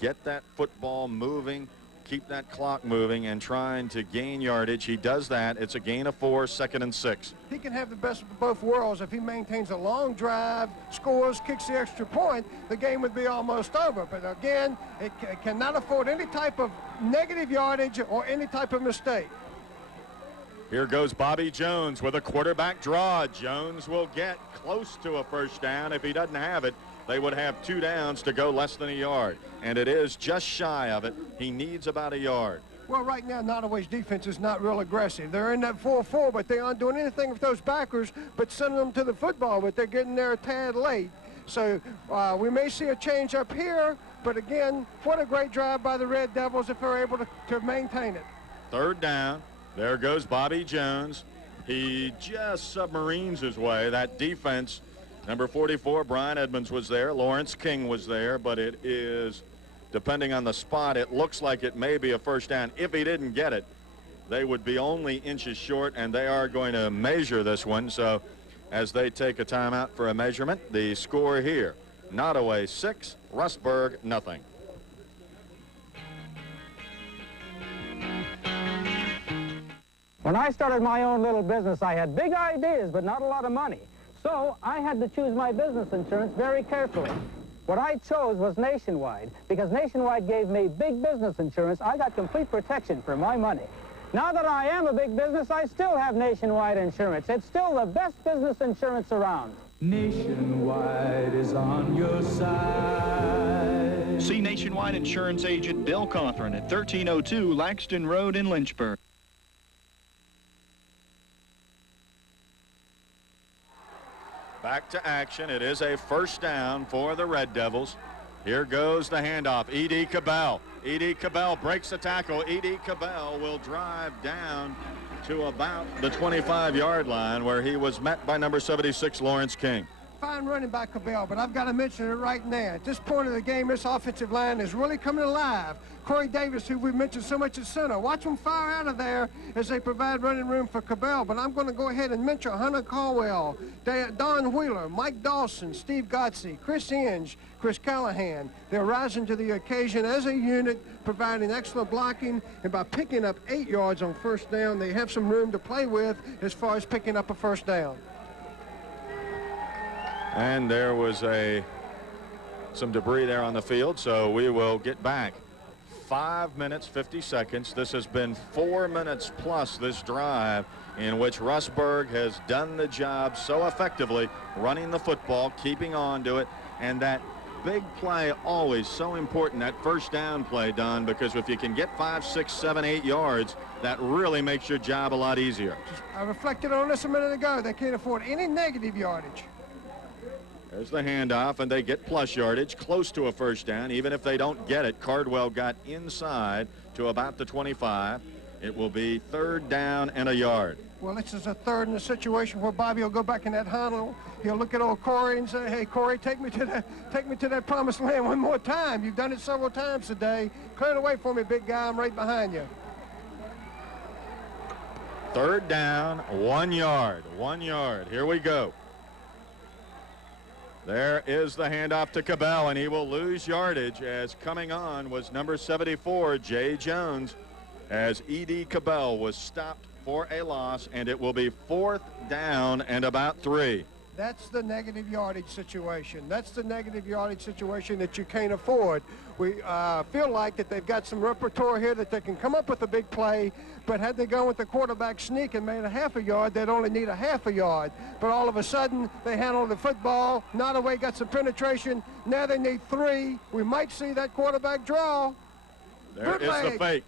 Get that football moving, keep that clock moving, and trying to gain yardage. He does that. It's a gain of 4, 2nd and 6. He can have the best of both worlds. If he maintains a long drive, scores, kicks the extra point, the game would be almost over. But again, it cannot afford any type of negative yardage or any type of mistake. Here goes Bobby Jones with a quarterback draw. Jones will get close to a 1st down. If he doesn't have it, they would have 2 downs to go less than a yard. And it is just shy of it. He needs about a yard. Well, right now, Nottoway's defense is not real aggressive. They're in that 4-4, but they aren't doing anything with those backers but sending them to the football, but they're getting there a tad late. So we may see a change up here, but again, what a great drive by the Red Devils if they're able to maintain it. 3rd down. There goes Bobby Jones. He just submarines his way. That defense, number 44, Brian Edmonds was there. Lawrence King was there, but it is, depending on the spot, it looks like it may be a 1st down. If he didn't get it, they would be only inches short, and they are going to measure this one. So as they take a timeout for a measurement, the score here, Nottoway 6, Rustburg nothing. When I started my own little business, I had big ideas, but not a lot of money. So I had to choose my business insurance very carefully. What I chose was Nationwide, because Nationwide gave me big business insurance. I got complete protection for my money. Now that I am a big business, I still have Nationwide insurance. It's still the best business insurance around. Nationwide is on your side. See Nationwide Nationwide Insurance Agent Bill Cawthron at 1302 Laxton Road in Lynchburg. Back to action. It is a first down for the Red Devils. Here goes the handoff. E.D. Cabell. E.D. Cabell breaks the tackle. E.D. Cabell will drive down to about the 25-yard line where he was met by number 76, Lawrence King. Fine running by Cabell, but I've got to mention it right now. At this point of the game, this offensive line is really coming alive. Corey Davis, who we mentioned so much at center, watch them fire out of there as they provide running room for Cabell. But I'm going to go ahead and mention Hunter Caldwell, Don Wheeler, Mike Dawson, Steve Godsey, Chris Inge, Chris Callahan. They're rising to the occasion as a unit, providing excellent blocking. And by picking up 8 yards on first down, they have some room to play with as far as picking up a first down. And there was some debris there on the field, so we will get back. 5 minutes, 50 seconds. This has been 4 minutes plus this drive in which Rustburg has done the job so effectively, running the football, keeping on to it, and that big play always so important, that first down play, Don, because if you can get 5, 6, 7, 8 yards, that really makes your job a lot easier. I reflected on this a minute ago. They can't afford any negative yardage. There's the handoff, and they get plus yardage, close to a first down. Even if they don't get it, Cardwell got inside to about the 25. It will be 3rd down and a yard. Well, this is a third in a situation where Bobby will go back in that huddle. He'll look at old Corey and say, "Hey, Corey, take me to that promised land one more time. You've done it several times today. Clear the way for me, big guy. I'm right behind you." 3rd down, 1 yard. 1 yard. Here we go. There is the handoff to Cabell, and he will lose yardage as coming on was number 74, Jay Jones, as E.D. Cabell was stopped for a loss, and it will be 4th down and about 3. That's the negative yardage situation. That's the negative yardage situation that you can't afford. We feel like that they've got some repertoire here that they can come up with a big play, but had they gone with the quarterback sneak and made a half a yard, they'd only need a half a yard. But all of a sudden, they handled the football. Nottoway got some penetration. Now they need 3. We might see that quarterback draw. There is the fake.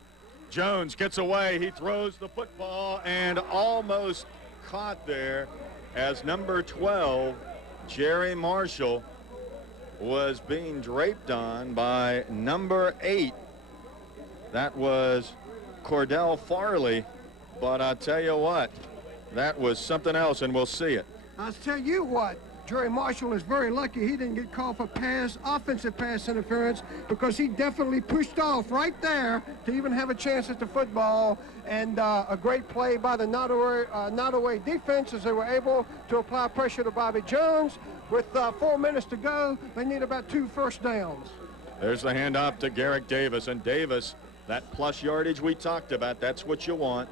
Jones gets away. He throws the football and almost caught there as number 12, Jerry Marshall, was being draped on by number 8. That was Cordell Farley, but I tell you what, that was something else, and we'll see it. I'll tell you what, Jerry Marshall is very lucky he didn't get called for offensive pass interference, because he definitely pushed off right there to even have a chance at the football. And a great play by the Nottoway defense as they were able to apply pressure to Bobby Jones. With 4 minutes to go, they need about 2 first downs. There's the handoff to Garrick Davis, and Davis, that plus yardage we talked about, that's what you want.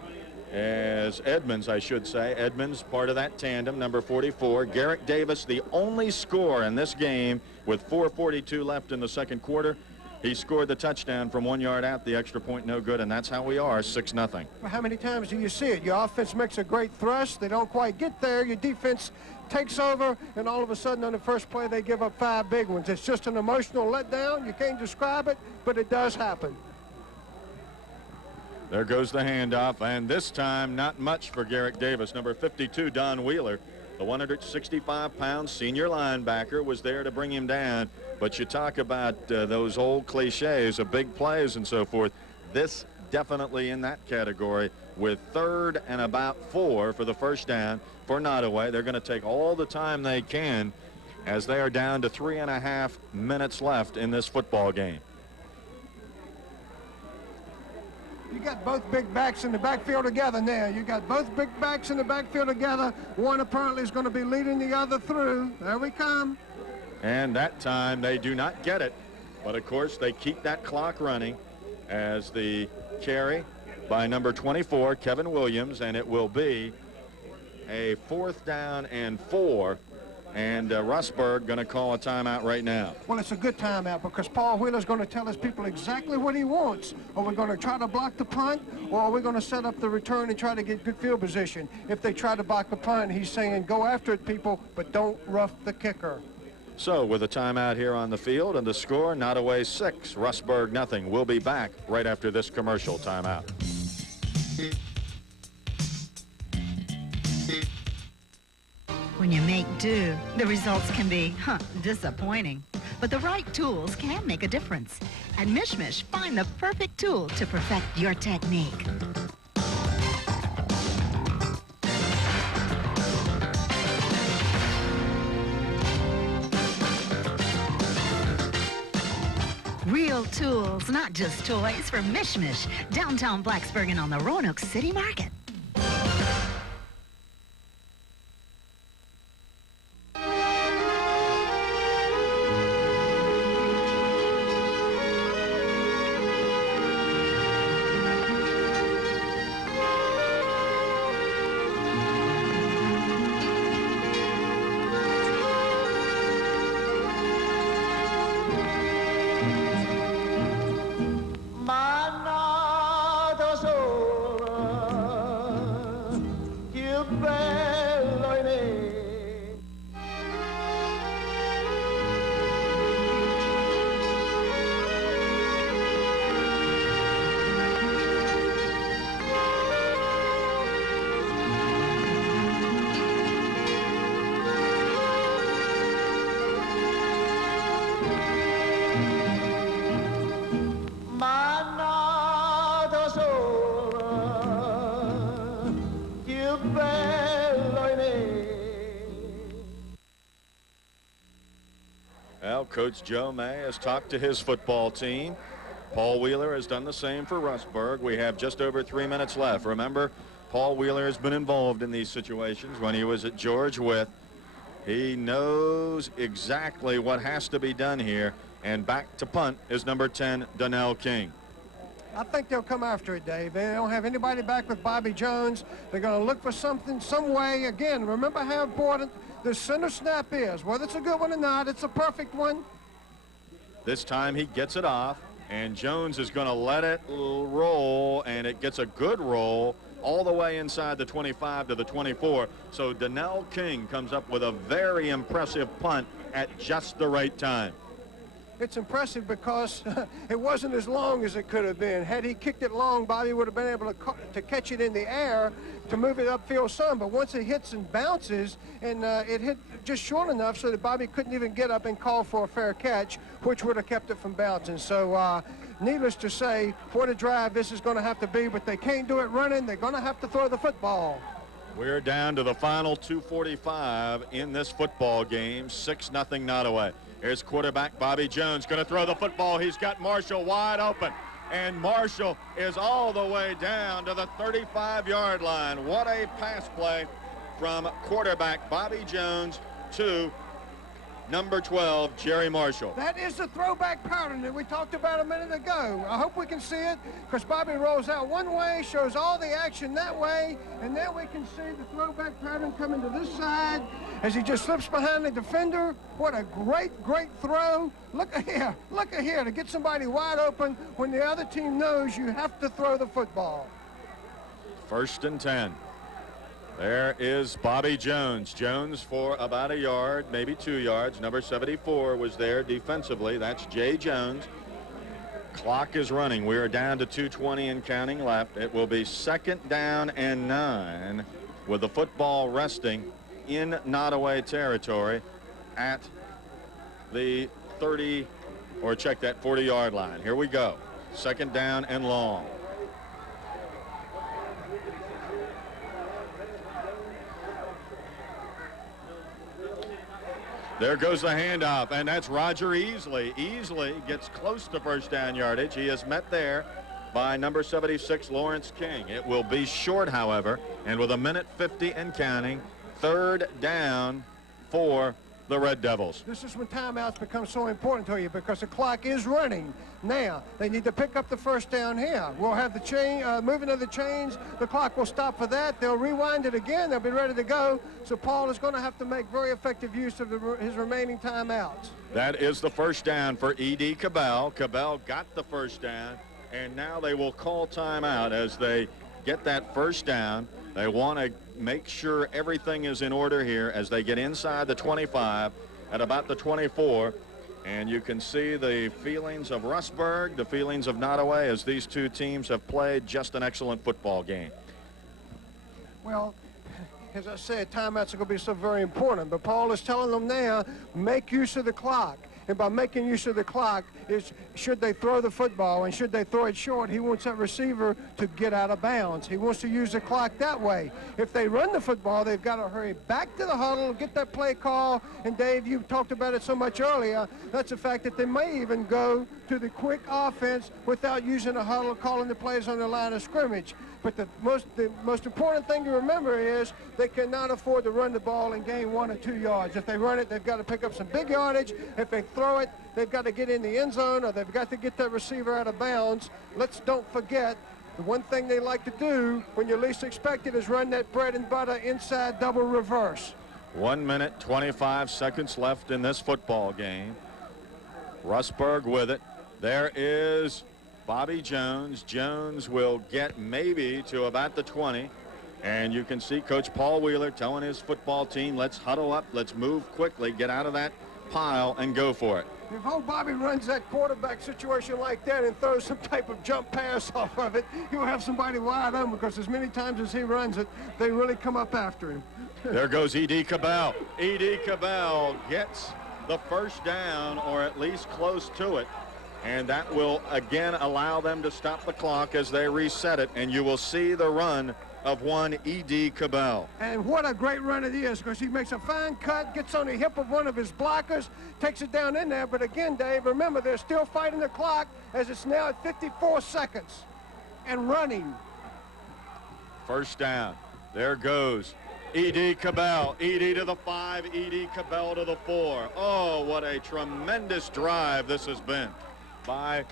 As Edmonds, I should say. Edmonds, part of that tandem, number 44. Garrick Davis, the only score in this game with 4:42 left in the second quarter. He scored the touchdown from 1 yard out, the extra point no good, and that's how we are, 6-0. Well, how many times do you see it? Your offense makes a great thrust. They don't quite get there. Your defense takes over, and all of a sudden on the first play they give up 5 big ones. It's just an emotional letdown. You can't describe it, but it does happen. There goes the handoff, and this time not much for Garrick Davis. Number 52, Don Wheeler, the 165-pound senior linebacker, was there to bring him down. But you talk about those old cliches of big plays and so forth. This definitely in that category, with 3rd and about 4 for the first down for Nottoway. They're going to take all the time they can as they are down to 3.5 minutes left in this football game. You got both big backs in the backfield together now. You got both big backs in the backfield together. One apparently is going to be leading the other through. There we come. And that time they do not get it. But, of course, they keep that clock running as the carry by number 24, Kevin Williams, and it will be a 4th down and 4. And Rustburg going to call a timeout right now. Well, it's a good timeout because Paul Wheeler's going to tell his people exactly what he wants. Are we going to try to block the punt, or are we going to set up the return and try to get good field position? If they try to block the punt, he's saying go after it, people, but don't rough the kicker. So with a timeout here on the field and the score, Nottoway 6, Rustburg nothing. We'll be back right after this commercial timeout. When you make do, the results can be, disappointing. But the right tools can make a difference. At Mishmish, find the perfect tool to perfect your technique. Real tools, not just toys, from Mishmish, downtown Blacksburg and on the Roanoke City Market. Well, Coach Joe May has talked to his football team. Paul Wheeler has done the same for Rustburg. We have just over 3 minutes left. Remember, Paul Wheeler has been involved in these situations when he was at George Wythe. He knows exactly what has to be done here. And back to punt is number 10, Donnell King. I think they'll come after it, Dave. They don't have anybody back with Bobby Jones. They're going to look for something, some way. Again, remember how important the center snap is. Whether it's a good one or not, it's a perfect one. This time he gets it off, and Jones is going to let it roll, and it gets a good roll all the way inside the 25 to the 24. So Donnell King comes up with a very impressive punt at just the right time. It's impressive because it wasn't as long as it could have been. Had he kicked it long, Bobby would have been able to catch it in the air to move it upfield some. But once it hits and bounces, and it hit just short enough so that Bobby couldn't even get up and call for a fair catch, which would have kept it from bouncing. So needless to say, what a drive this is going to have to be. But they can't do it running. They're going to have to throw the football. We're down to the final 2:45 in this football game. 6-0 Nottoway. Here's quarterback Bobby Jones going to throw the football. He's got Marshall wide open. And Marshall is all the way down to the 35-yard line. What a pass play from quarterback Bobby Jones to number 12, Jerry Marshall. That is the throwback pattern that we talked about a minute ago. I hope we can see it because Bobby rolls out one way, shows all the action that way, and then we can see the throwback pattern coming to this side as he just slips behind the defender. What a great, great throw. Look at here to get somebody wide open when the other team knows you have to throw the football. 1st and 10. There is Bobby Jones. Jones for about a yard, maybe 2 yards. Number 74 was there defensively. That's Jay Jones. Clock is running. We are down to 2:20 and counting left. It will be 2nd down and 9 with the football resting in Nottoway territory at the 30, or check that, 40-yard line. Here we go. 2nd down and long. There goes the handoff, and that's Roger Easley. Easley gets close to 1st down yardage. He is met there by number 76, Lawrence King. It will be short, however, and with 1:50 and counting, 3rd down for the Red Devils. This is when timeouts become so important to you because the clock is running. Now, they need to pick up the 1st down here. We'll have the chain, moving of the chains. The clock will stop for that. They'll rewind it again. They'll be ready to go. So Paul is going to have to make very effective use of his remaining timeouts. That is the 1st down for E.D. Cabell. Cabell got the 1st down, and now they will call timeout as they get that 1st down. They want to make sure everything is in order here as they get inside the 25. at about the 24. And you can see the feelings of Rustburg, the feelings of Nottoway, as these two teams have played just an excellent football game. Well, as I said, timeouts are going to be so very important. But Paul is telling them now, make use of the clock. And by making use of the clock is should they throw the football and should they throw it short, he wants that receiver to get out of bounds. He wants to use the clock that way. If they run the football, they've got to hurry back to the huddle, get that play call. And Dave, you talked about it so much earlier. That's the fact that they may even go to the quick offense without using a huddle, calling the plays on the line of scrimmage. But the most important thing to remember is they cannot afford to run the ball and gain 1 or 2 yards. If they run it, they've got to pick up some big yardage. If they throw it, they've got to get in the end zone or they've got to get that receiver out of bounds. Let's don't forget, the one thing they like to do when you least expect it is run that bread and butter inside double reverse. 1 minute, 25 seconds left in this football game. Rustburg with it. There is Bobby Jones. Jones will get maybe to about the 20. And you can see Coach Paul Wheeler telling his football team, let's huddle up, let's move quickly, get out of that pile and go for it. If old Bobby runs that quarterback situation like that and throws some type of jump pass off of it, he'll have somebody wide open because as many times as he runs it, they really come up after him. There goes E.D. Cabell. E.D. Cabell gets the first down or at least close to it. And that will again allow them to stop the clock as they reset it. And you will see the run of one E.D. Cabell. And what a great run it is because he makes a fine cut, gets on the hip of one of his blockers, takes it down in there. But again, Dave, remember, they're still fighting the clock as it's now at 54 seconds and running. First down. There goes E.D. Cabell. E.D. to the 5, E.D. Cabell to the 4. Oh, what a tremendous drive this has been by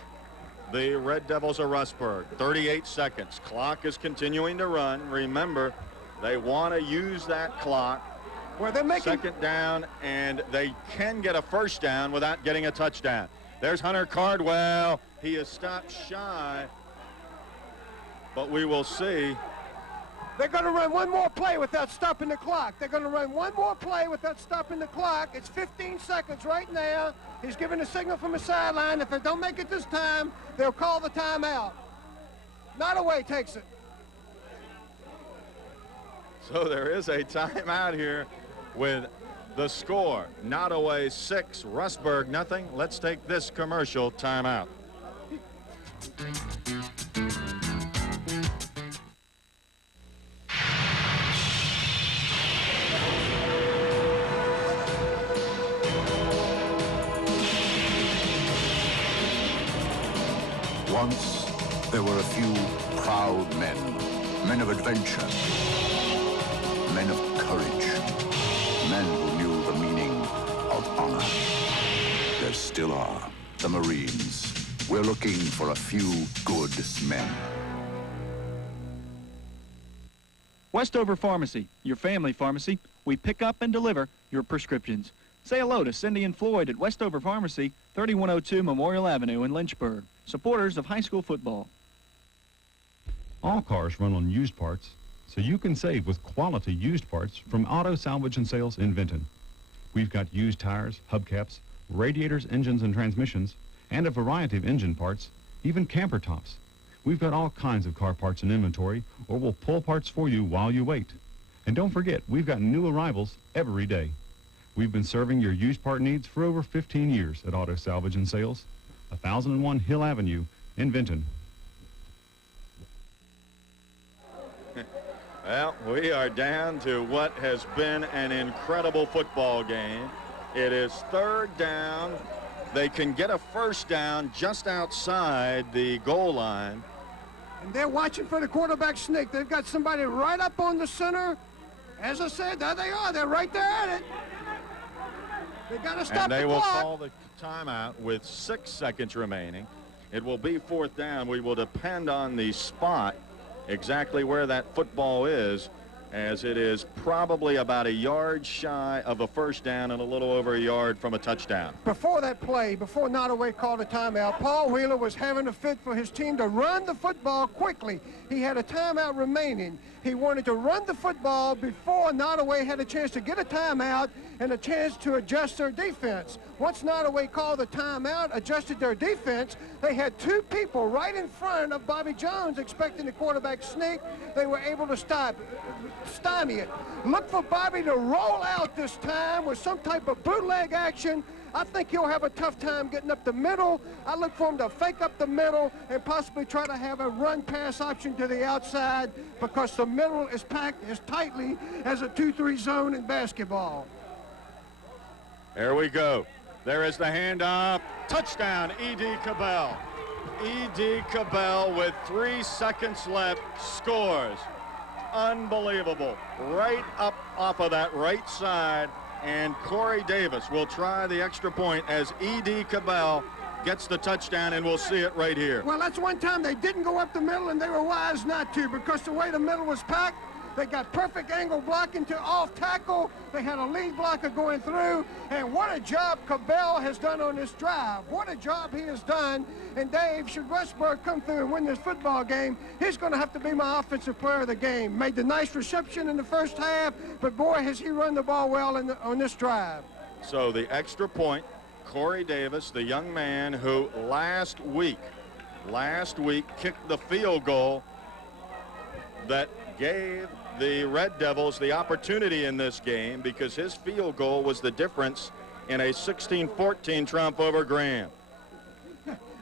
the Red Devils of Rustburg. 38 seconds. Clock is continuing to run. Remember, they want to use that clock. Well, they're making second down, and they can get a first down without getting a touchdown. There's Hunter Cardwell. He is stopped shy, but we will see. They're going to run one more play without stopping the clock. They're going to run one more play without stopping the clock. It's 15 seconds right now. He's giving a signal from the sideline. If they don't make it this time, they'll call the timeout. Nottoway takes it. So there is a timeout here with the score. Nottoway 6, Rustburg nothing. Let's take this commercial timeout. Once, there were a few proud men, men of adventure, men of courage, men who knew the meaning of honor. There still are, the Marines. We're looking for a few good men. Westover Pharmacy, your family pharmacy. We pick up and deliver your prescriptions. Say hello to Cindy and Floyd at Westover Pharmacy, 3102 Memorial Avenue in Lynchburg. Supporters of high school football. All cars run on used parts, so you can save with quality used parts from Auto Salvage and Sales in Vinton. We've got used tires, hubcaps, radiators, engines, and transmissions, and a variety of engine parts, even camper tops. We've got all kinds of car parts in inventory, or we'll pull parts for you while you wait. And don't forget, we've got new arrivals every day. We've been serving your used part needs for over 15 years at Auto Salvage and Sales, 1001 Hill Avenue in Vinton. Well, we are down to what has been an incredible football game. It is third down. They can get a first down just outside the goal line. And they're watching for the quarterback sneak. They've got somebody right up on the center. As I said, there they are. They're right there at it. They got to stop the clock. And they will call the timeout with 6 seconds remaining. It will be fourth down. We will depend on the spot, exactly where that football is, as it is probably about a yard shy of a first down and a little over a yard from a touchdown. Before that play, before Nottoway called a timeout, Paul Wheeler was having a fit for his team to run the football quickly. He had a timeout remaining. He wanted to run the football before Nottoway had a chance to get a timeout and a chance to adjust their defense. Once Nottoway called the timeout, adjusted their defense, they had two people right in front of Bobby Jones expecting the quarterback sneak. They were able to stymie it. Look for Bobby to roll out this time with some type of bootleg action. I think he'll have a tough time getting up the middle. I look for him to fake up the middle and possibly try to have a run-pass option to the outside because the middle is packed as tightly as a 2-3 zone in basketball. There we go. There is the handoff. Touchdown, E.D. Cabell. E.D. Cabell with 3 seconds left scores. Unbelievable. Right up off of that right side. And Corey Davis will try the extra point as E.D. Cabell gets the touchdown, and we'll see it right here. Well, that's one time they didn't go up the middle, and they were wise not to because the way the middle was packed, they got perfect angle blocking to off tackle. They had a lead blocker going through, and what a job Cabell has done on this drive. What a job he has done. And Dave, should Rustburg come through and win this football game, he's going to have to be my offensive player of the game. Made the nice reception in the first half, but boy, has he run the ball well on this drive. So the extra point, Corey Davis, the young man who last week kicked the field goal that gave the Red Devils the opportunity in this game because his field goal was the difference in a 16-14 triumph over Graham.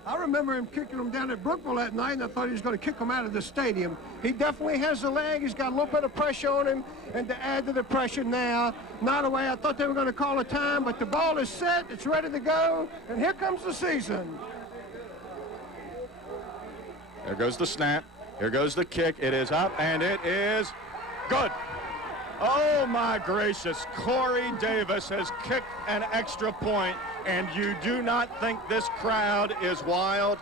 I remember him kicking him down at Brookville that night, and I thought he was going to kick him out of the stadium. He definitely has the leg. He's got a little bit of pressure on him, and to add to the pressure now, Nottoway, I thought they were going to call a time, but the ball is set. It's ready to go, and here comes the season. There goes the snap. Here goes the kick. It is up, and it is good. Oh, my gracious. Corey Davis has kicked an extra point, and you do not think this crowd is wild?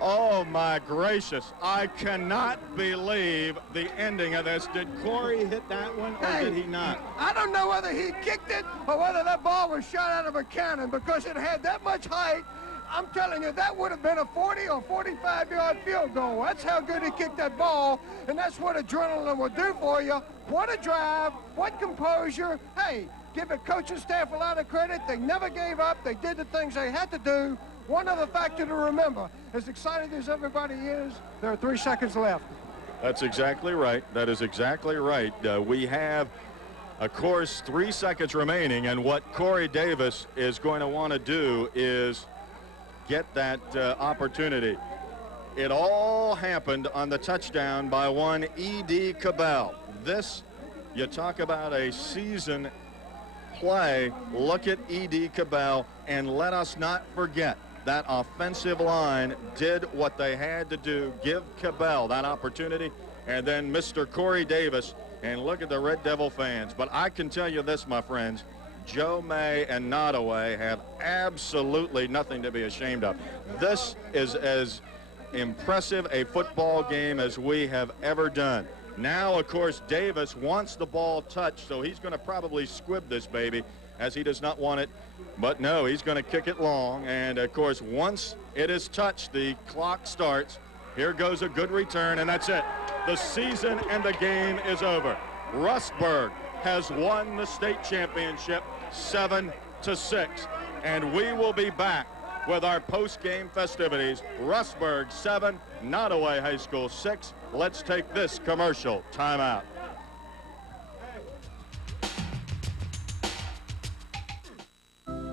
Oh, my gracious. I cannot believe the ending of this. Did Corey hit that one, or did he not? I don't know whether he kicked it or whether that ball was shot out of a cannon because it had that much height. I'm telling you, that would have been a 40 or 45-yard field goal. That's how good he kicked that ball, and that's what adrenaline will do for you. What a drive, what composure. Hey, give the coaching staff a lot of credit. They never gave up. They did the things they had to do. One other factor to remember, as excited as everybody is, there are 3 seconds left. That's exactly right. That is exactly right. We have, of course, 3 seconds remaining, and what Corey Davis is going to want to do is get that opportunity. It all happened on the touchdown by one E.D. Cabell. This, you talk about a season play. Look at E.D. Cabell, and let us not forget that offensive line did what they had to do, give Cabell that opportunity, and then Mr. Corey Davis, and look at the Red Devil fans. But I can tell you this, my friends, Joe May and Nottoway have absolutely nothing to be ashamed of. This is as impressive a football game as we have ever done. Now, of course, Davis wants the ball touched, so he's going to probably squib this baby as he does not want it. But no, he's going to kick it long. And, of course, once it is touched, the clock starts. Here goes a good return, and that's it. The season and the game is over. Rustburg has won the state championship 7-6, and we will be back with our post-game festivities. Rustburg 7, Nottoway High School 6. Let's take this commercial timeout.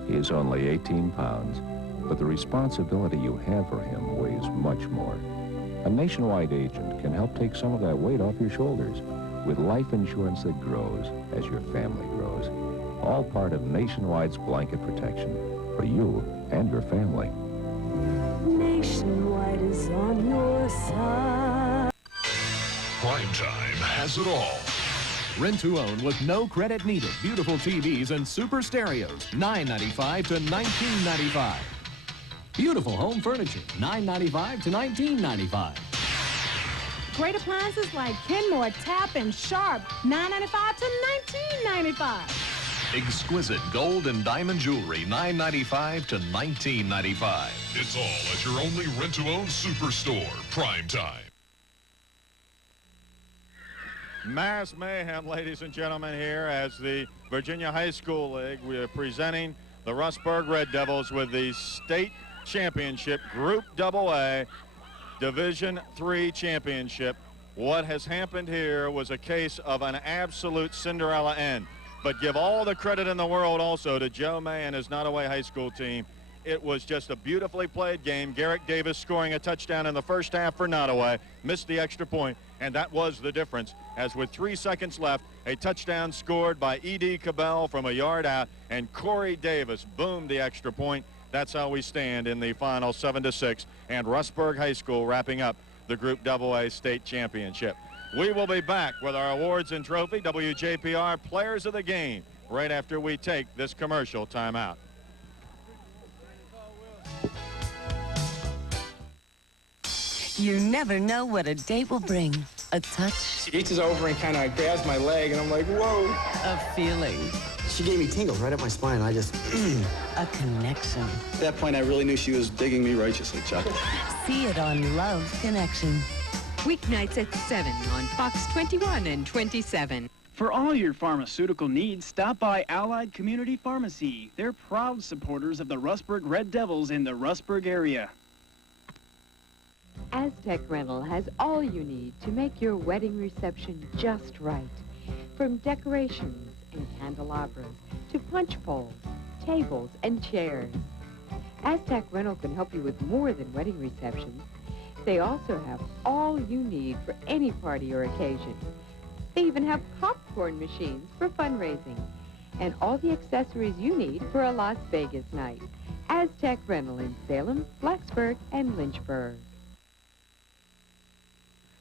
He is only 18 pounds, but the responsibility you have for him weighs much more. A Nationwide agent can help take some of that weight off your shoulders with life insurance that grows as your family grows. All part of Nationwide's blanket protection for you and your family. Nationwide is on your side. Primetime has it all. Rent to own with no credit needed. Beautiful TVs and super stereos. $9.95 to $19.95. Beautiful home furniture. $9.95 to $19.95. Great appliances like Kenmore, Tap, and Sharp, $9.95 to $19.95. Exquisite gold and diamond jewelry, $9.95 to $19.95. It's all at your only rent-to-own superstore, Prime Time. Mass mayhem, ladies and gentlemen, here as the Virginia High School League. We are presenting the Rustburg Red Devils with the state championship, Group AA, Division III championship. What has happened here was a case of an absolute Cinderella end. But give all the credit in the world also to Joe May and his Nottoway High School team. It was just a beautifully played game. Garrick Davis scoring a touchdown in the first half for Nottoway, missed the extra point, and that was the difference. As with 3 seconds left, a touchdown scored by E.D. Cabell from a yard out, and Corey Davis boomed the extra point. That's how we stand in the final 7-6, and Rustburg High School wrapping up the Group AA State Championship. We will be back with our awards and trophy, WJPR Players of the Game, right after we take this commercial timeout. You never know what a date will bring. A touch. She reaches over and kind of grabs my leg, and I'm like, whoa. A feeling. She gave me tingles right up my spine. I just... A connection. At that point, I really knew she was digging me righteously, Chuck. See it on Love Connection. Weeknights at 7 on Fox 21 and 27. For all your pharmaceutical needs, stop by Allied Community Pharmacy. They're proud supporters of the Rustburg Red Devils in the Rustburg area. Aztec Rental has all you need to make your wedding reception just right. From decorations and candelabras to punch bowls, tables, and chairs. Aztec Rental can help you with more than wedding receptions. They also have all you need for any party or occasion. They even have popcorn machines for fundraising and all the accessories you need for a Las Vegas night. Aztec Rental in Salem, Blacksburg, and Lynchburg.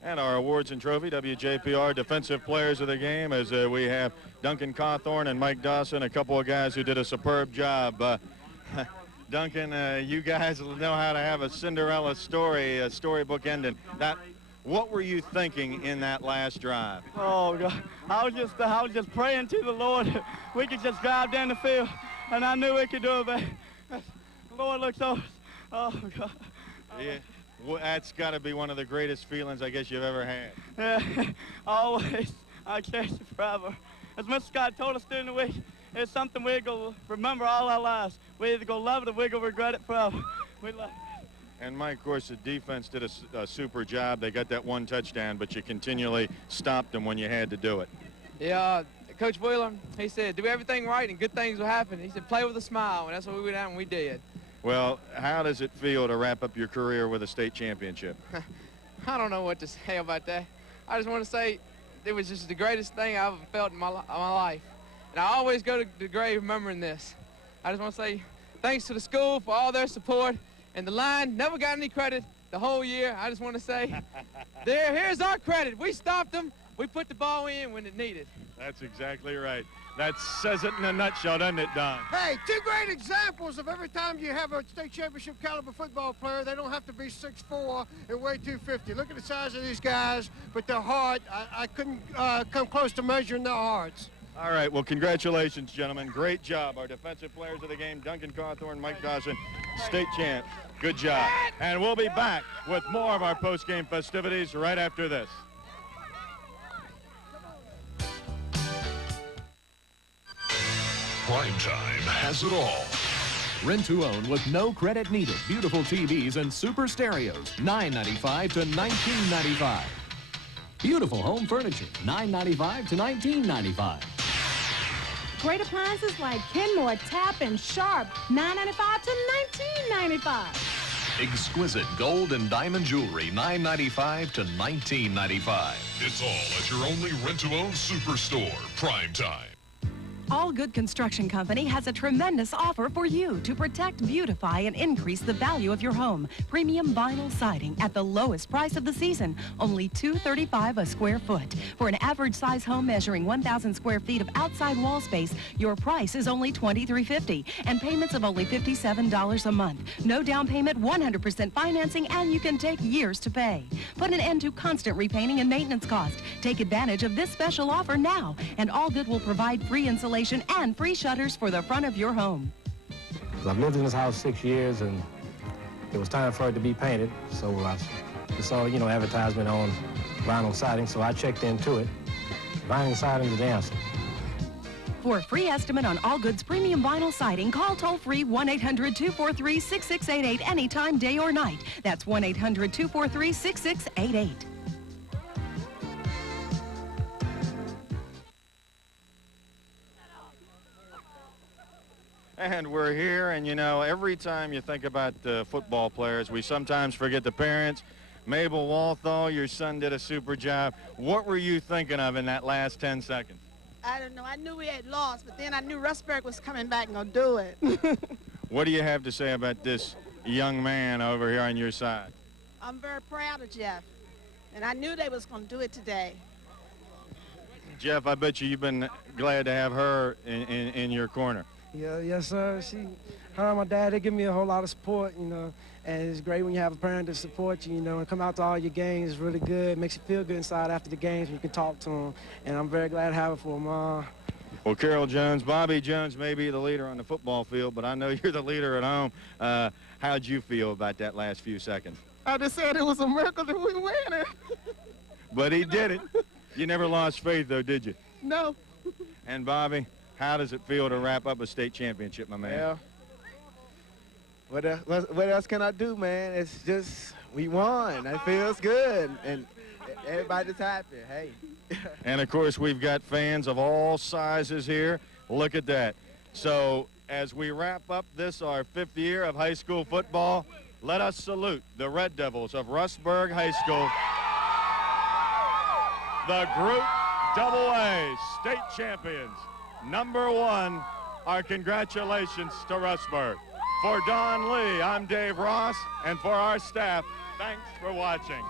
And our awards and trophy, WJPR Defensive Players of the Game, as we have Duncan Cawthorn and Mike Dawson, a couple of guys who did a superb job. Duncan, you guys know how to have a Cinderella story, a storybook ending. What were you thinking in that last drive? Oh, God. I was just praying to the Lord we could just drive down the field, and I knew we could do it, but the Lord looks over. Oh, God. Yeah. Well, that's got to be one of the greatest feelings I guess you've ever had. Yeah, always. I cherish it forever. As Mr. Scott told us during the week, it's something we're going to remember all our lives. We're either going to love it or we're going to regret it forever. We love it. And, Mike, of course, the defense did a super job. They got that one touchdown, but you continually stopped them when you had to do it. Yeah, Coach Wheeler, he said, do everything right and good things will happen. He said, play with a smile, and that's what we went out and we did. Well, how does it feel to wrap up your career with a state championship? I don't know what to say about that. I just want to say it was just the greatest thing I've ever felt in my life. And I always go to the grave remembering this. I just want to say thanks to the school for all their support. And the line never got any credit the whole year. I just want to say, here's our credit. We stopped them. We put the ball in when it needed. That's exactly right. That says it in a nutshell, doesn't it, Don? Hey, two great examples of every time you have a state championship caliber football player, they don't have to be 6'4" and weigh 250. Look at the size of these guys, but their heart, I couldn't come close to measuring their hearts. All right, well, congratulations, gentlemen. Great job. Our defensive players of the game, Duncan Cawthorn, Mike Dawson, state champ. Good job. And we'll be back with more of our post-game festivities right after this. Primetime has it all. Rent to own with no credit needed. Beautiful TVs and super stereos, $9.95 to $19.95. Beautiful home furniture, $9.95 to $19.95. Great appliances like Kenmore, Tap, and Sharp, $9.95 to $19.95. Exquisite gold and diamond jewelry, $9.95 to $19.95. It's all at your only rent-to-own superstore, Primetime. All Good Construction Company has a tremendous offer for you to protect, beautify, and increase the value of your home. Premium vinyl siding at the lowest price of the season, only $235 a square foot. For an average size home measuring 1,000 square feet of outside wall space, your price is only $23.50 and payments of only $57 a month. No down payment, 100% financing, and you can take years to pay. Put an end to constant repainting and maintenance costs. Take advantage of this special offer now, and All Good will provide free insulation and free shutters for the front of your home. I've lived in this house 6 years, and it was time for it to be painted, so I saw, advertisement on vinyl siding, so I checked into it. Vinyl siding is the answer. For a free estimate on All Good's premium vinyl siding, call toll-free 1-800-243-6688 anytime, day or night. That's 1-800-243-6688. And we're here, and every time you think about football players, we sometimes forget the parents. Mabel Walthall, your son did a super job. What were you thinking of in that last 10 seconds? I don't know. I knew we had lost, but then I knew Rustburg was coming back and going to do it. What do you have to say about this young man over here on your side? I'm very proud of Jeff, and I knew they was going to do it today. Jeff, I bet you've been glad to have her in your corner. Yeah, yes, sir. Her and my dad, they give me a whole lot of support, and it's great when you have a parent to support you, and come out to all your games. It's really good. It makes you feel good inside after the games when you can talk to them, and I'm very glad to have it for them. Well, Carol Jones, Bobby Jones may be the leader on the football field, but I know you're the leader at home. How'd you feel about that last few seconds? I just said it was a miracle that we winning. But he did it. You never lost faith, though, did you? No. And, Bobby, how does it feel to wrap up a state championship, my man? Well, what else can I do, man? It's just, we won. It feels good, and everybody's happy. Hey. And, of course, we've got fans of all sizes here. Look at that. So, as we wrap up this, our 5th year of high school football, let us salute the Red Devils of Rustburg High School, the Group AA state champions. Number 1, our congratulations to Rustburg. For Don Lee, I'm Dave Ross, and for our staff, thanks for watching.